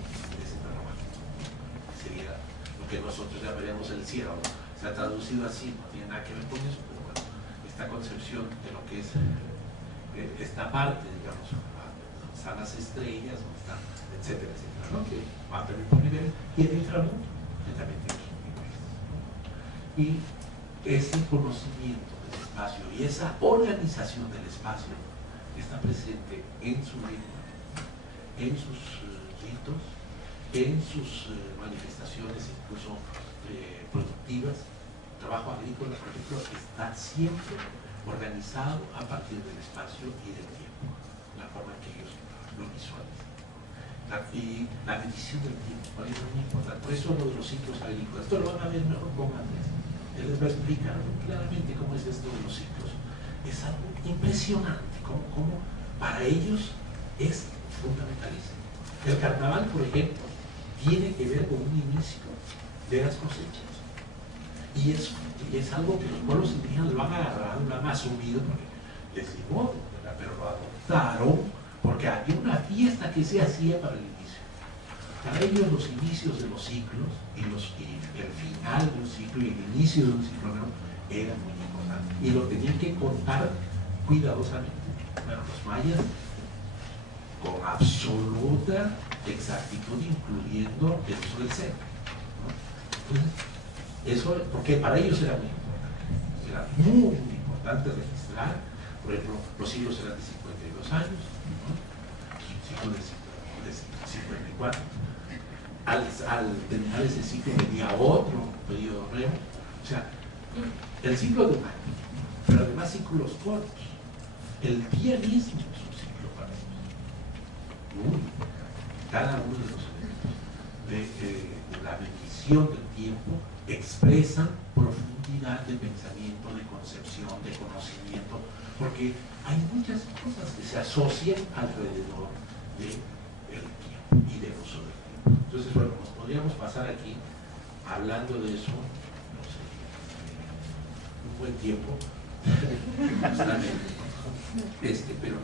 sería lo que nosotros llamaríamos el cielo. Se ha traducido así, no tiene nada que ver con eso, pero bueno, esta concepción de lo que es esta parte, digamos, donde están las estrellas, donde están, etcétera, etcétera, ¿no? Que va a tener un nivel, y el inframundo, que también tiene sus niveles, ¿no? Y ese conocimiento del espacio y esa organización del espacio está presente en su ritmo, en sus ritos, en sus manifestaciones incluso productivas. El trabajo agrícola, por ejemplo, está siempre organizado a partir del espacio y del tiempo, la forma en que ellos lo visualizan. Y la medición del tiempo, por eso es muy importante. Por eso lo de los ciclos agrícolas, esto lo van a ver mejor con Andrés. Él les va a explicar muy claramente cómo es esto de los ciclos. Es algo impresionante, cómo para ellos es fundamentalísimo. El carnaval, por ejemplo, tiene que ver con un inicio de las cosechas. Y es algo que los pueblos indígenas lo han agarrado, lo han asumido, porque les digo, pero lo adoptaron porque había una fiesta que se hacía para el inicio. Para ellos los inicios de los ciclos y el final de un ciclo y el inicio de un ciclo era muy importante. Y lo tenían que contar cuidadosamente. Bueno, los mayas con absoluta exactitud, incluyendo el uso del cero, ¿no? Entonces, eso, porque para ellos era muy importante. Era muy importante registrar, por ejemplo, los ciclos eran de 52 años, ¿no? Un ciclo de 54. Al terminar ese ciclo venía otro periodo nuevo. O sea, el ciclo de un año, pero además ciclos cortos. El día mismo es un ciclo para ellos. Cada uno de los elementos de la medición del tiempo expresan profundidad de pensamiento, de concepción, de conocimiento, porque hay muchas cosas que se asocian alrededor del tiempo y del uso del tiempo. Entonces, bueno, nos podríamos pasar aquí hablando de eso, no sé, un buen tiempo, pero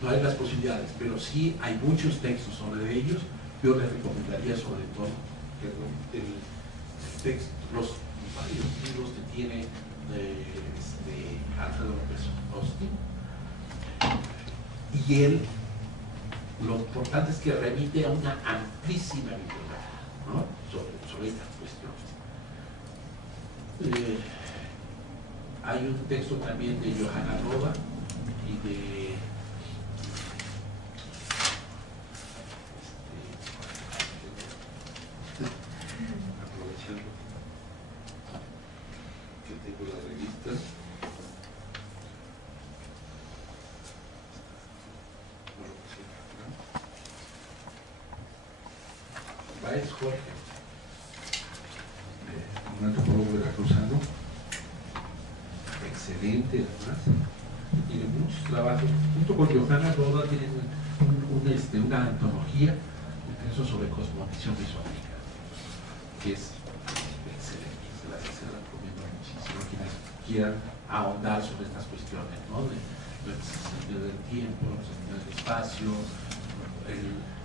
no hay las posibilidades, pero sí hay muchos textos sobre ellos. Yo les recomendaría sobre todo los varios libros que tiene Alfredo López Austin, y él, lo importante es que remite a una amplísima bibliografía, ¿no? sobre estas cuestiones. Hay un texto también de Johanna Roda y de aprovechando que tengo las revistas, Baez Jorge, un antropólogo veracruzano, excelente además, tiene muchos trabajos, junto con Johanna Roda tienen una antología, eso sobre cosmovisión mesoamericana, que es excelente, se la recomiendo muchísimo, quienes quieran ahondar sobre estas cuestiones, ¿no? del sentido del tiempo, el sentido del espacio,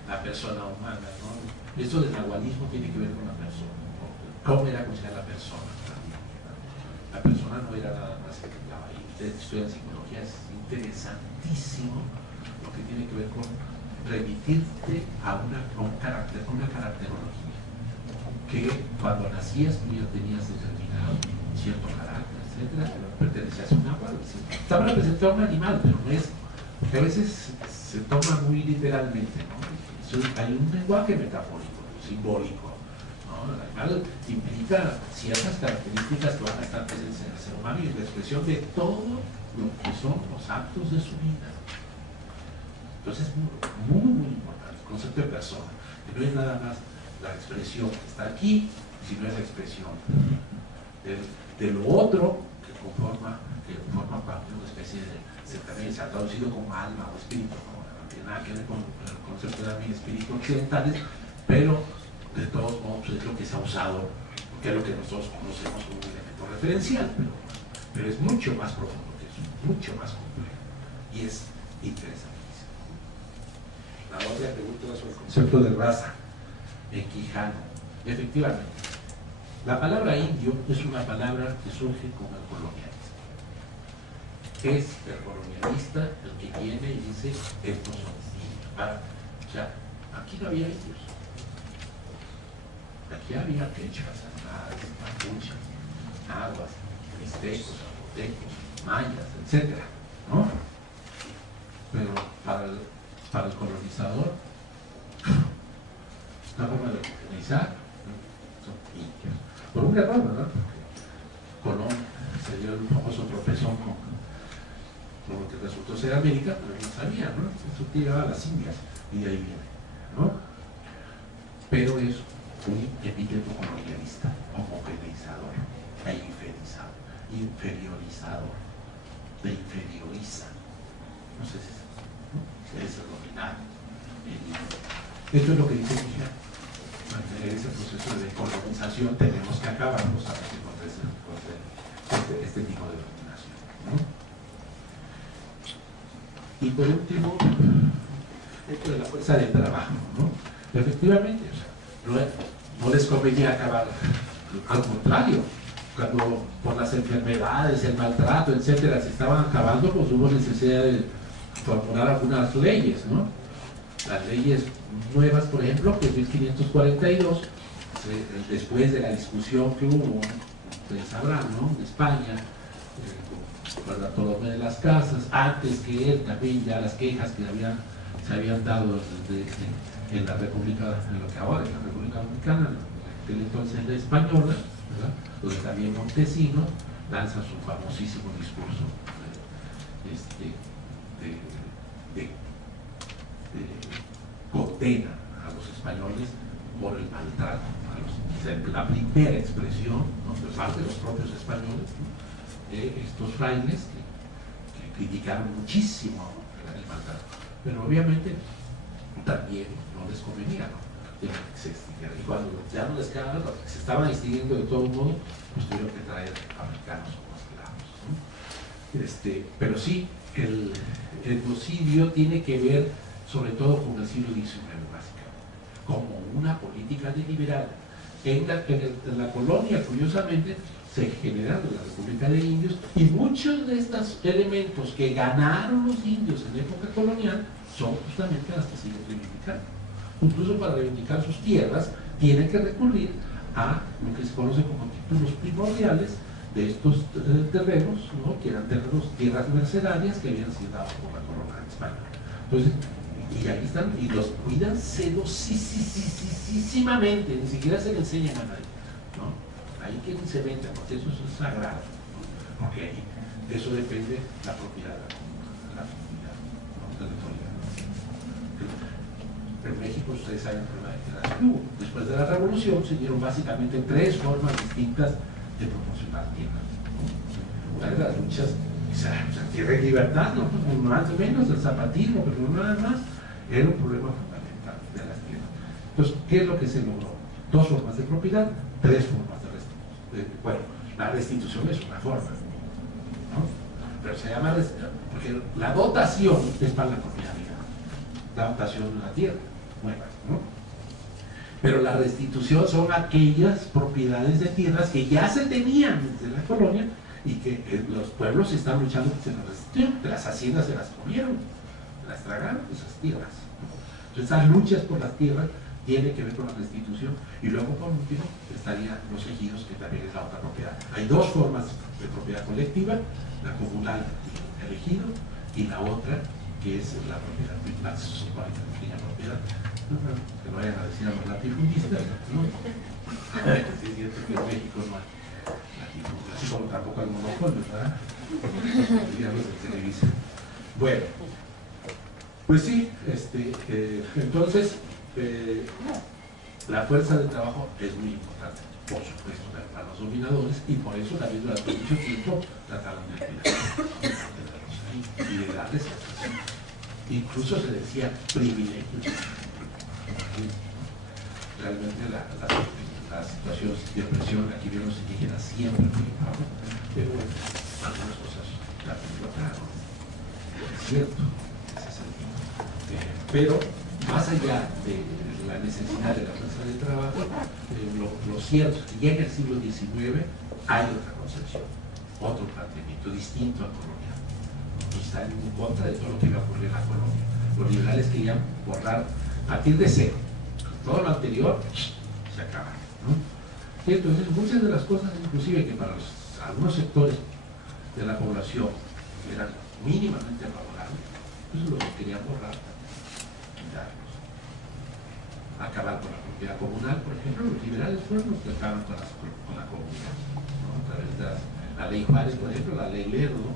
la persona humana, ¿no? Esto del nahualismo tiene que ver con la persona, ¿no? Cómo era considerada la persona también, ¿no? La persona no era nada más que estaba ahí. Ustedes estudian psicología, es interesantísimo lo que tiene que ver con remitirte a una caracterología, que cuando nacías tú ya tenías determinado cierto carácter, etcétera, pertenecías a una cuadra. Está representado a un animal, pero no es, porque a veces se toma muy literalmente, ¿no? Hay un lenguaje metafórico, simbólico, ¿no? El animal implica ciertas características que van a estar presentes en el ser humano y la expresión de todo lo que son los actos de su vida. Entonces es muy importante el concepto de persona, que no es nada más la expresión que está aquí, sino es la expresión de lo otro que forma parte de una especie de, también se ha traducido como alma o espíritu, ¿no? No tiene nada que ver con el concepto de alma y espíritu occidentales, pero de todos modos es lo que se ha usado, porque es lo que nosotros conocemos como un elemento referencial, pero es mucho más profundo que eso, mucho más complejo, y es interesantísimo. La otra pregunta es sobre el concepto de raza en quijano. Efectivamente, la palabra indio es una palabra que surge con el colonialismo. Es el colonialista el que viene y dice, estos son indios. O sea, aquí no había indios. Aquí había quechuas, animales, mapuches, nahuas, mixtecos, zapotecos, mayas, etc., ¿no? Pero para el colonizador, la forma de colonizar son indios. Por un error, ¿verdad? Porque Colón se dio el famoso tropezón con lo que resultó ser América, pero no sabía, ¿no? Eso tiraba a las Indias y de ahí viene, ¿no? Pero es un epíteto colonialista, homogeneizador e inferiorizador, de inferioriza. No sé si Esto es lo que dice Miguel. En ese proceso de colonización tenemos que acabarnos a ver con este tipo de dominación, ¿no? Y por último, esto de la fuerza de trabajo, ¿no? Efectivamente, o sea, no les convenía acabar, al contrario, cuando por las enfermedades, el maltrato, etcétera, se estaban acabando, pues hubo necesidad de formular algunas leyes, ¿no? Las leyes nuevas, por ejemplo, que es 1542, después de la discusión que hubo, ustedes sabrán, ¿no? En España, con Bartolomé de las Casas, antes que él también ya las quejas que se habían dado en la República, en lo que ahora es la República Dominicana, que entonces la española, ¿verdad? Donde también Montesinos lanza su famosísimo discurso de condena a los españoles por el maltrato, la primera expresión, ¿no? De parte de los propios españoles, ¿no? Estos frailes que criticaron muchísimo el maltrato, pero obviamente también no les convenía, ¿no? Que se extinguiera. Y cuando ya no les quedaba, se estaban extinguiendo de todo modo, pues tuvieron que traer africanos como esclavos, ¿no? Pero sí, el etnocidio tiene que ver sobre todo con el siglo XIX, básicamente, como una política deliberada. En la colonia, curiosamente, se generaron la República de Indios, y muchos de estos elementos que ganaron los indios en época colonial son justamente las que siguen reivindicando. Incluso para reivindicar sus tierras tienen que recurrir a lo que se conoce como títulos primordiales de estos terrenos, ¿no? Que eran tierras mercenarias que habían sido dados por la corona española. Entonces, y ahí están, y los cuidan celosísimamente, ni siquiera se le enseñan a nadie, ¿no? Ahí que se venda, porque eso es sagrado, ¿no? Porque eso depende de la propiedad, la comunidad, ¿no? Territorial. Pero en México, ustedes saben el problema que hubo. Después de la revolución se dieron básicamente tres formas distintas de proporcionar tierra, ¿no? Una de las luchas, o sea, tierra y libertad, ¿no? Más o menos el zapatismo, pero no nada más, era un problema fundamental de las tierras. Entonces, ¿qué es lo que se logró? Dos formas de propiedad, tres formas de restitución. Bueno, la restitución es una forma, ¿no? Pero se llama, porque la dotación es para la propiedad, la dotación de la tierra nueva, ¿no? Pero la restitución son aquellas propiedades de tierras que ya se tenían desde la colonia y que los pueblos están luchando por la restitución. Las haciendas se las comieron, las tragaron esas tierras. Entonces, esas luchas por las tierras tienen que ver con la restitución. Y luego, por último, estarían los ejidos, que también es la otra propiedad. Hay dos formas de propiedad colectiva: la comunal, el ejido, y la otra, que es la propiedad privada, la pequeña propiedad. Que no vayan a decir a los latifundistas, ¿no? Sí, es cierto que en México no hay latifundistas, así como tampoco hay monopolio, ¿verdad? Digamos de Televisa. Bueno, pues sí, entonces la fuerza de trabajo es muy importante, por supuesto, para los dominadores, y por eso también durante mucho tiempo trataron de tenerlos ahí y de darles atención. Incluso se decía privilegios. Realmente la situación de opresión aquí vieron los indígenas siempre, pero algunas cosas también lograron, es cierto, en ese sentido. Pero más allá de la necesidad de la fuerza de trabajo, lo cierto es que ya en el siglo XIX hay otra concepción, otro planteamiento distinto al colonial, y están en contra de todo lo que iba a ocurrir en la colonia. Los liberales querían borrar a partir de cero todo lo anterior, se acaba, ¿no? Y entonces muchas de las cosas, inclusive que para algunos sectores de la población eran mínimamente favorables, pues lo que querían borrar, quitarlos, acabar con la propiedad comunal. Por ejemplo, los liberales fueron los que acaban con la comunidad, ¿no? A través de la ley Juárez, por ejemplo, la ley Lerdo, ¿no?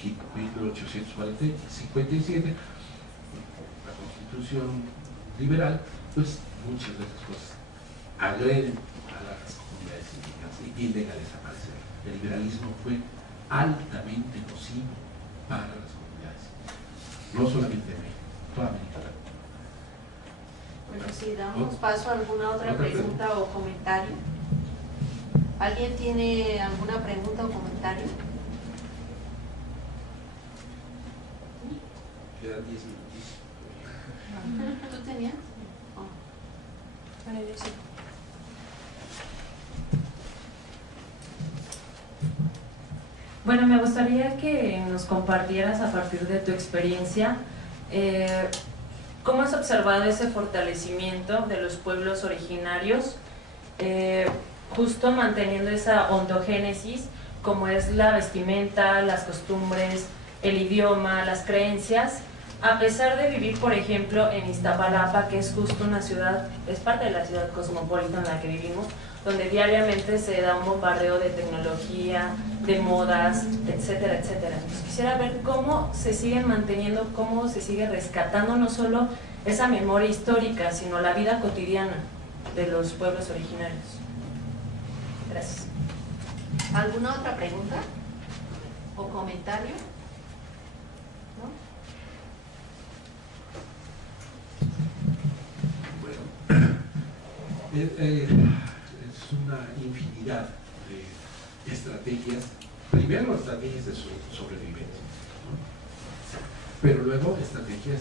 1857, la Constitución liberal, pues muchas de esas cosas agreden a las comunidades indígenas y tienden a desaparecer. El liberalismo fue altamente nocivo para las comunidades indígenas. no solamente en México, toda América Latina. Bueno, sí, damos paso a alguna otra pregunta o comentario. ¿Alguien tiene alguna pregunta o comentario? Quedan 10 minutos. ¿Tú tenías? Oh. Bueno, yo sí. Bueno, me gustaría que nos compartieras a partir de tu experiencia cómo has observado ese fortalecimiento de los pueblos originarios, justo manteniendo esa ondogénesis, como es la vestimenta, las costumbres, el idioma, las creencias, a pesar de vivir, por ejemplo, en Iztapalapa, que es justo una ciudad, es parte de la ciudad cosmopolita en la que vivimos, donde diariamente se da un bombardeo de tecnología, de modas, etcétera, etcétera. Entonces, quisiera ver cómo se siguen manteniendo, cómo se sigue rescatando no solo esa memoria histórica, sino la vida cotidiana de los pueblos originarios. Gracias. ¿Alguna otra pregunta o comentario? ¿No? Bueno, es una infinidad de estrategias. Primero, estrategias de sobrevivencia, ¿no? Pero luego estrategias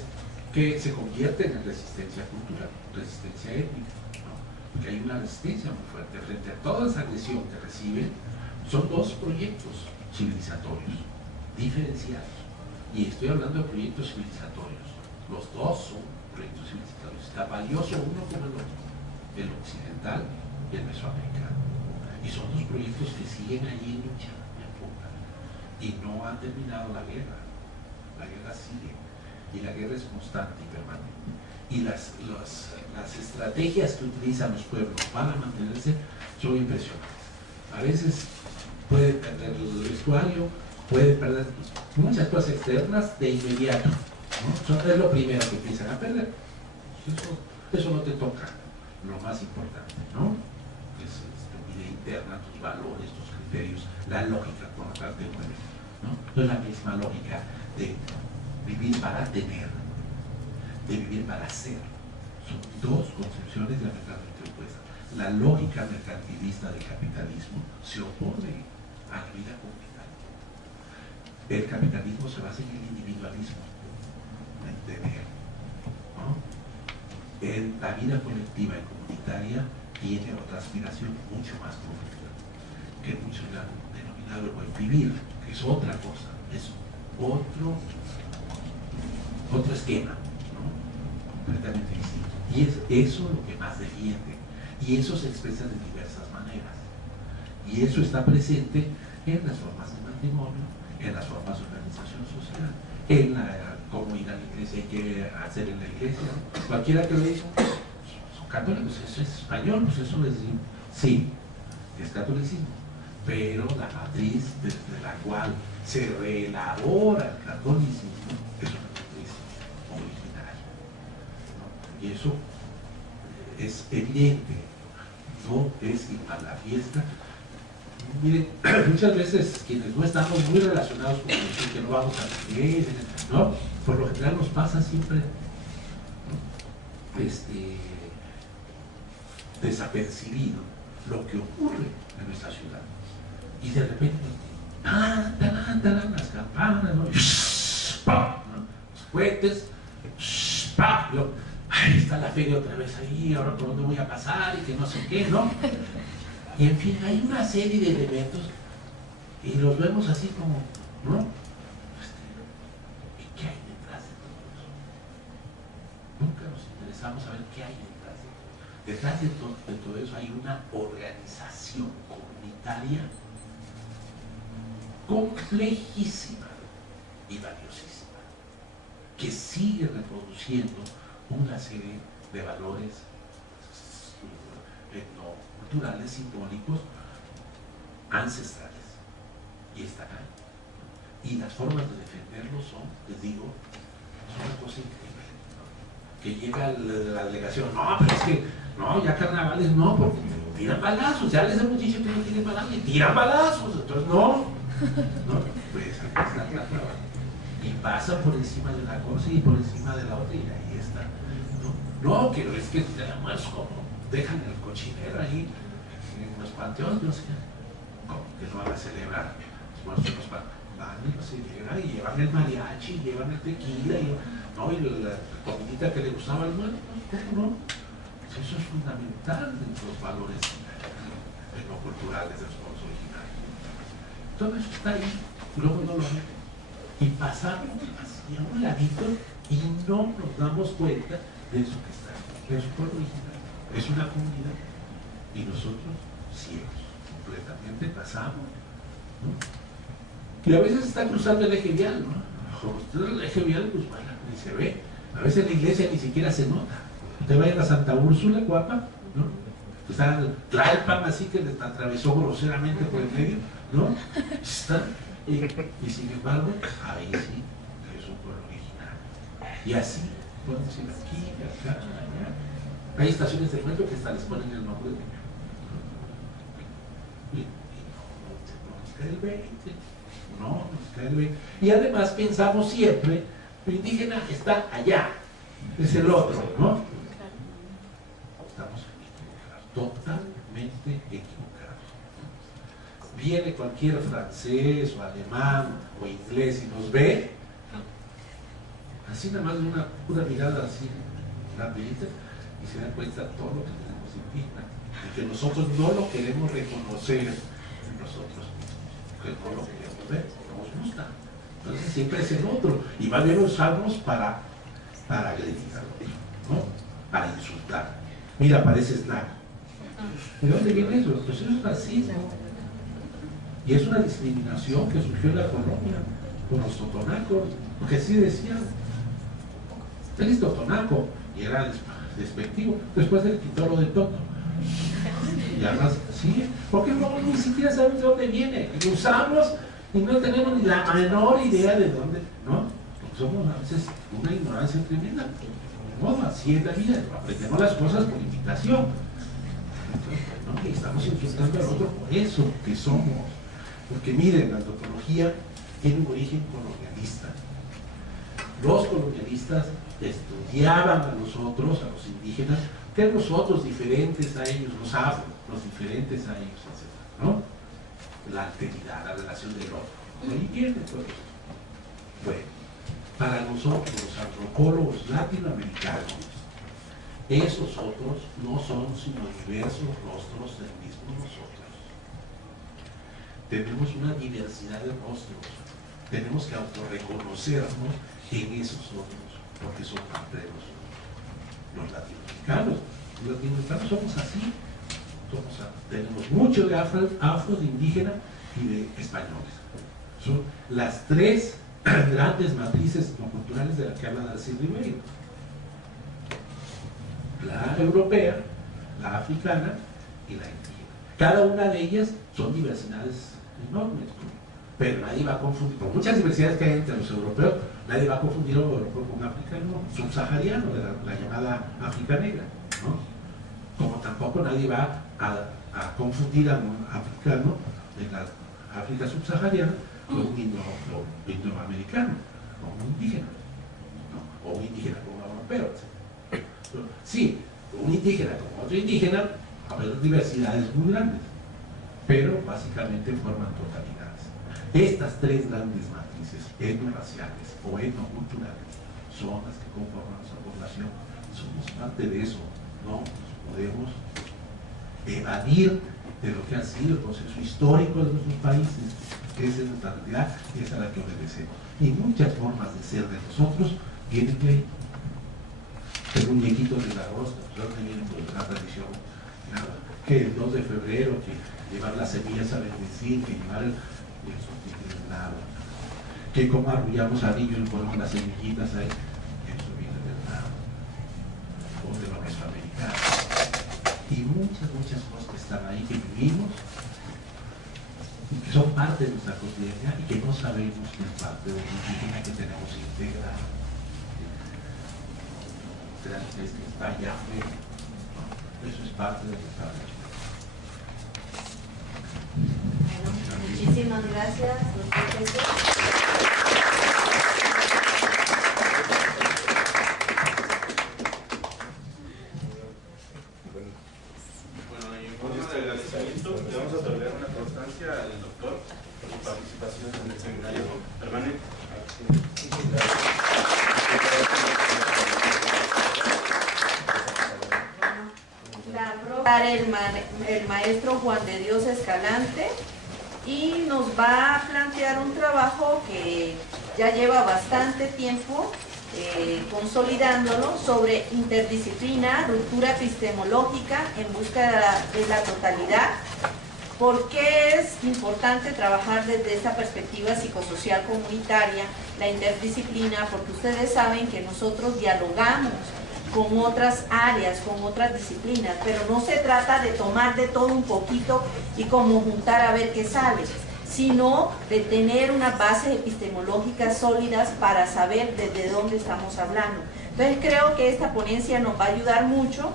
que se convierten en resistencia cultural, resistencia étnica, ¿no? Porque hay una resistencia muy fuerte frente a toda esa agresión que reciben. Son dos proyectos civilizatorios diferenciados, y estoy hablando de proyectos civilizatorios. Los dos son proyectos civilizatorios, está valioso uno como el otro, el occidental y el mesoamericano, y son dos proyectos que siguen allí en lucha, en puta, y no han terminado la guerra sigue, y la guerra es constante y permanente, y las estrategias que utilizan los pueblos para mantenerse son impresionantes. A veces pueden perder el vestuario, pueden perder muchas cosas externas de inmediato, ¿no? Es lo primero que empiezan a perder. Eso no te toca, lo más importante, ¿no? Es tu vida interna, tus valores, tus criterios, la lógica con la cual te mueves, ¿no? No es la misma lógica de vivir para tener, de vivir para ser. Son dos concepciones diametralmente opuestas. La lógica mercantilista del capitalismo se opone a la vida comunitaria. El capitalismo se basa en el individualismo, en tener, ¿no? La vida colectiva y comunitaria tiene otra aspiración mucho más profunda, que muchos han denominado el buen vivir, que es otra cosa, es otro esquema, ¿no? Completamente distinto. Y es eso lo que más defiende. Y eso se expresa de diversas maneras. Y eso está presente en las formas de matrimonio, en las formas de organización social, en cómo ir a la iglesia, hay que hacer en la iglesia. Cualquiera que lo diga, son católicos, eso es español, pues eso les digo. Sí, es catolicismo. Pero la matriz desde la cual se reelabora el catolicismo es una matriz originaria, ¿no? Y eso es evidente, no es ir a la fiesta. Miren, muchas veces quienes no estamos muy relacionados con eso, que no vamos a la iglesia, ¿no? Por lo general nos pasa siempre, ¿no? Desapercibido lo que ocurre en nuestra ciudad. Y de repente, las campanas, ¿no? Los cohetes, ahí está la feria otra vez ahí, ahora por dónde voy a pasar y que no sé qué, ¿no? Y en fin, hay una serie de elementos y los vemos así como, ¿no? ¿Y qué hay detrás de todo eso? Nunca nos interesamos a ver qué hay detrás de todo. Detrás de todo eso hay una organización comunitaria complejísima y valiosísima, que sigue reproduciendo una serie de valores etnoculturales, simbólicos, ancestrales, y están ahí. Y las formas de defenderlos son, les digo, son una cosa increíble, ¿no? Que llega la delegación, no, pero es que, no, ya carnavales no, porque tiran balazos, ya les hemos dicho que no tienen balazos, y tiran balazos, entonces no, pues acá está la prueba. y pasan por encima de una cosa y por encima de la otra y ahí está. No, que es que además como dejan el cochinero ahí en los panteones, no sé, como que no van a celebrar los muertos en los panteones. Van y no sé, llegan y llevan el mariachi, llevan el tequila, y la comidita que le gustaba al muerto, ¿cómo no? Eso es fundamental en los valores etnoculturales de los pueblos originarios. Todo eso está ahí, luego no lo ven. Y pasamos hacia un ladito y no nos damos cuenta de eso que está ahí. Es un pueblo original, es una comunidad. Y nosotros, ciegos, completamente pasamos, ¿no? Y a veces está cruzando el eje vial, ¿no? El eje vial, pues bueno, ni se ve. A veces la iglesia ni siquiera se nota. Usted va a ir a Santa Úrsula, Guapa, ¿no? Está Tlalpan, así que les atravesó groseramente por el medio, ¿no? Está, y sin embargo, ahí sí, es un pueblo original. Y así, podemos ir aquí, acá, allá. Hay estaciones de metro que hasta les ponen el nombre de... Y no nos cae el 20. No, nos cae el 20. Y además pensamos siempre, el indígena está allá, es el otro, ¿no? Estamos equivocados, totalmente equivocados. Viene cualquier francés o alemán o inglés y nos ve, así nada más de una pura mirada así, rapidita, y se dan cuenta de todo lo que tenemos indígena, y que nosotros no lo queremos reconocer en nosotros mismos, que no lo queremos ver, no nos gusta. Entonces siempre es el otro, y más bien lo usamos para agredir al otro, ¿no? Para insultar. Mira, pareces nada. ¿De dónde viene eso? Pues eso es racismo. Y es una discriminación que surgió en la colonia con los totonacos, porque así decían, él es totonaco, y era despectivo. Después él quitó lo de toto. Y además, sí, porque no, ni siquiera sabemos de dónde viene. Lo usamos y no tenemos ni la menor idea de dónde, ¿no? Somos a veces una ignorancia tremenda. No, así es la vida, aprendemos las cosas por imitación. Entonces, ¿no? Y estamos insultando al otro por eso que somos. Porque miren, la antropología tiene un origen colonialista. Los colonialistas estudiaban a nosotros, a los indígenas, que eran nosotros diferentes a ellos, los afro, los diferentes a ellos, etc., ¿no? La alteridad, la relación del otro. De ahí viene todo esto. Bueno, para nosotros, los antropólogos latinoamericanos, esos otros no son sino diversos rostros del mismo nosotros. Tenemos una diversidad de rostros, tenemos que autorreconocernos en esos otros, porque son parte de nosotros. Los latinoamericanos somos así, tenemos mucho de afro, de indígena y de españoles. Son las tres grandes matrices no culturales de las que habla Darcy Ribeiro: la europea, la africana y la indígena. Cada una de ellas son diversidades enormes, pero nadie va a confundir, por muchas diversidades que hay entre los europeos, nadie va a confundir a un europeo con un africano subsahariano, de la llamada África negra, ¿no? Como tampoco nadie va a confundir a un africano de la África subsahariana con un indoamericano, con un indígena, ¿no? O un indígena con un europeo. Sí, un indígena con otro indígena, va a haber diversidades muy grandes, pero básicamente forman totalidades. Estas tres grandes matrices etnorraciales o etnoculturales son las que conforman nuestra población. Somos parte de eso, no nos podemos evadir de lo que ha sido el proceso histórico de nuestros países, que esa es nuestra realidad y es a la que obedecemos. Y muchas formas de ser de nosotros vienen de ahí. El muñequito de la rosca, pues ahora viene por la tradición, que el 2 de febrero, que llevar las semillas a bendecir, que llevar el agua, que como arrullamos al niño y le ponemos las semillitas ahí, eso viene del lado, o de lo mesoamericano. Y muchas cosas que están ahí, que vivimos, y que son parte de nuestra cotidianidad y que no sabemos que es parte de la indígena que tenemos integrada. Que está allá afuera, ¿no? Eso es parte de nuestra vida. Bueno, muchísimas gracias, doctor Jesús. pensamiento, le vamos a otorgar una constancia al doctor por su participación en el seminario permanente. El maestro Juan de Dios Escalante, y nos va a plantear un trabajo que ya lleva bastante tiempo consolidándolo, sobre interdisciplina, ruptura epistemológica en busca de la totalidad. ¿Por qué es importante trabajar desde esta perspectiva psicosocial comunitaria, la interdisciplina? Porque ustedes saben que nosotros dialogamos con otras áreas, con otras disciplinas, pero no se trata de tomar de todo un poquito y como juntar a ver qué sale, sino de tener unas bases epistemológicas sólidas para saber desde dónde estamos hablando. Entonces creo que esta ponencia nos va a ayudar mucho,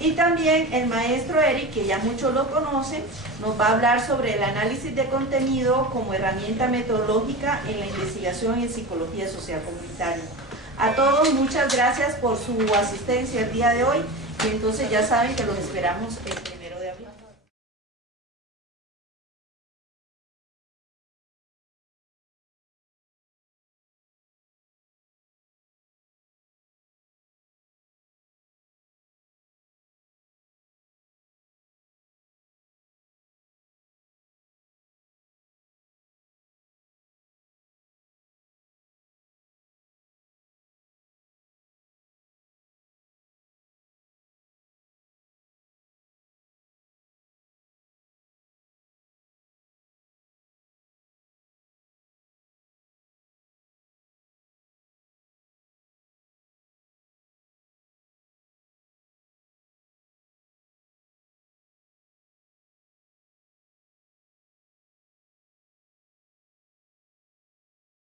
y también el maestro Eric, que ya muchos lo conocen, nos va a hablar sobre el análisis de contenido como herramienta metodológica en la investigación en psicología social comunitaria. A todos muchas gracias por su asistencia el día de hoy, y entonces ya saben que los esperamos el primer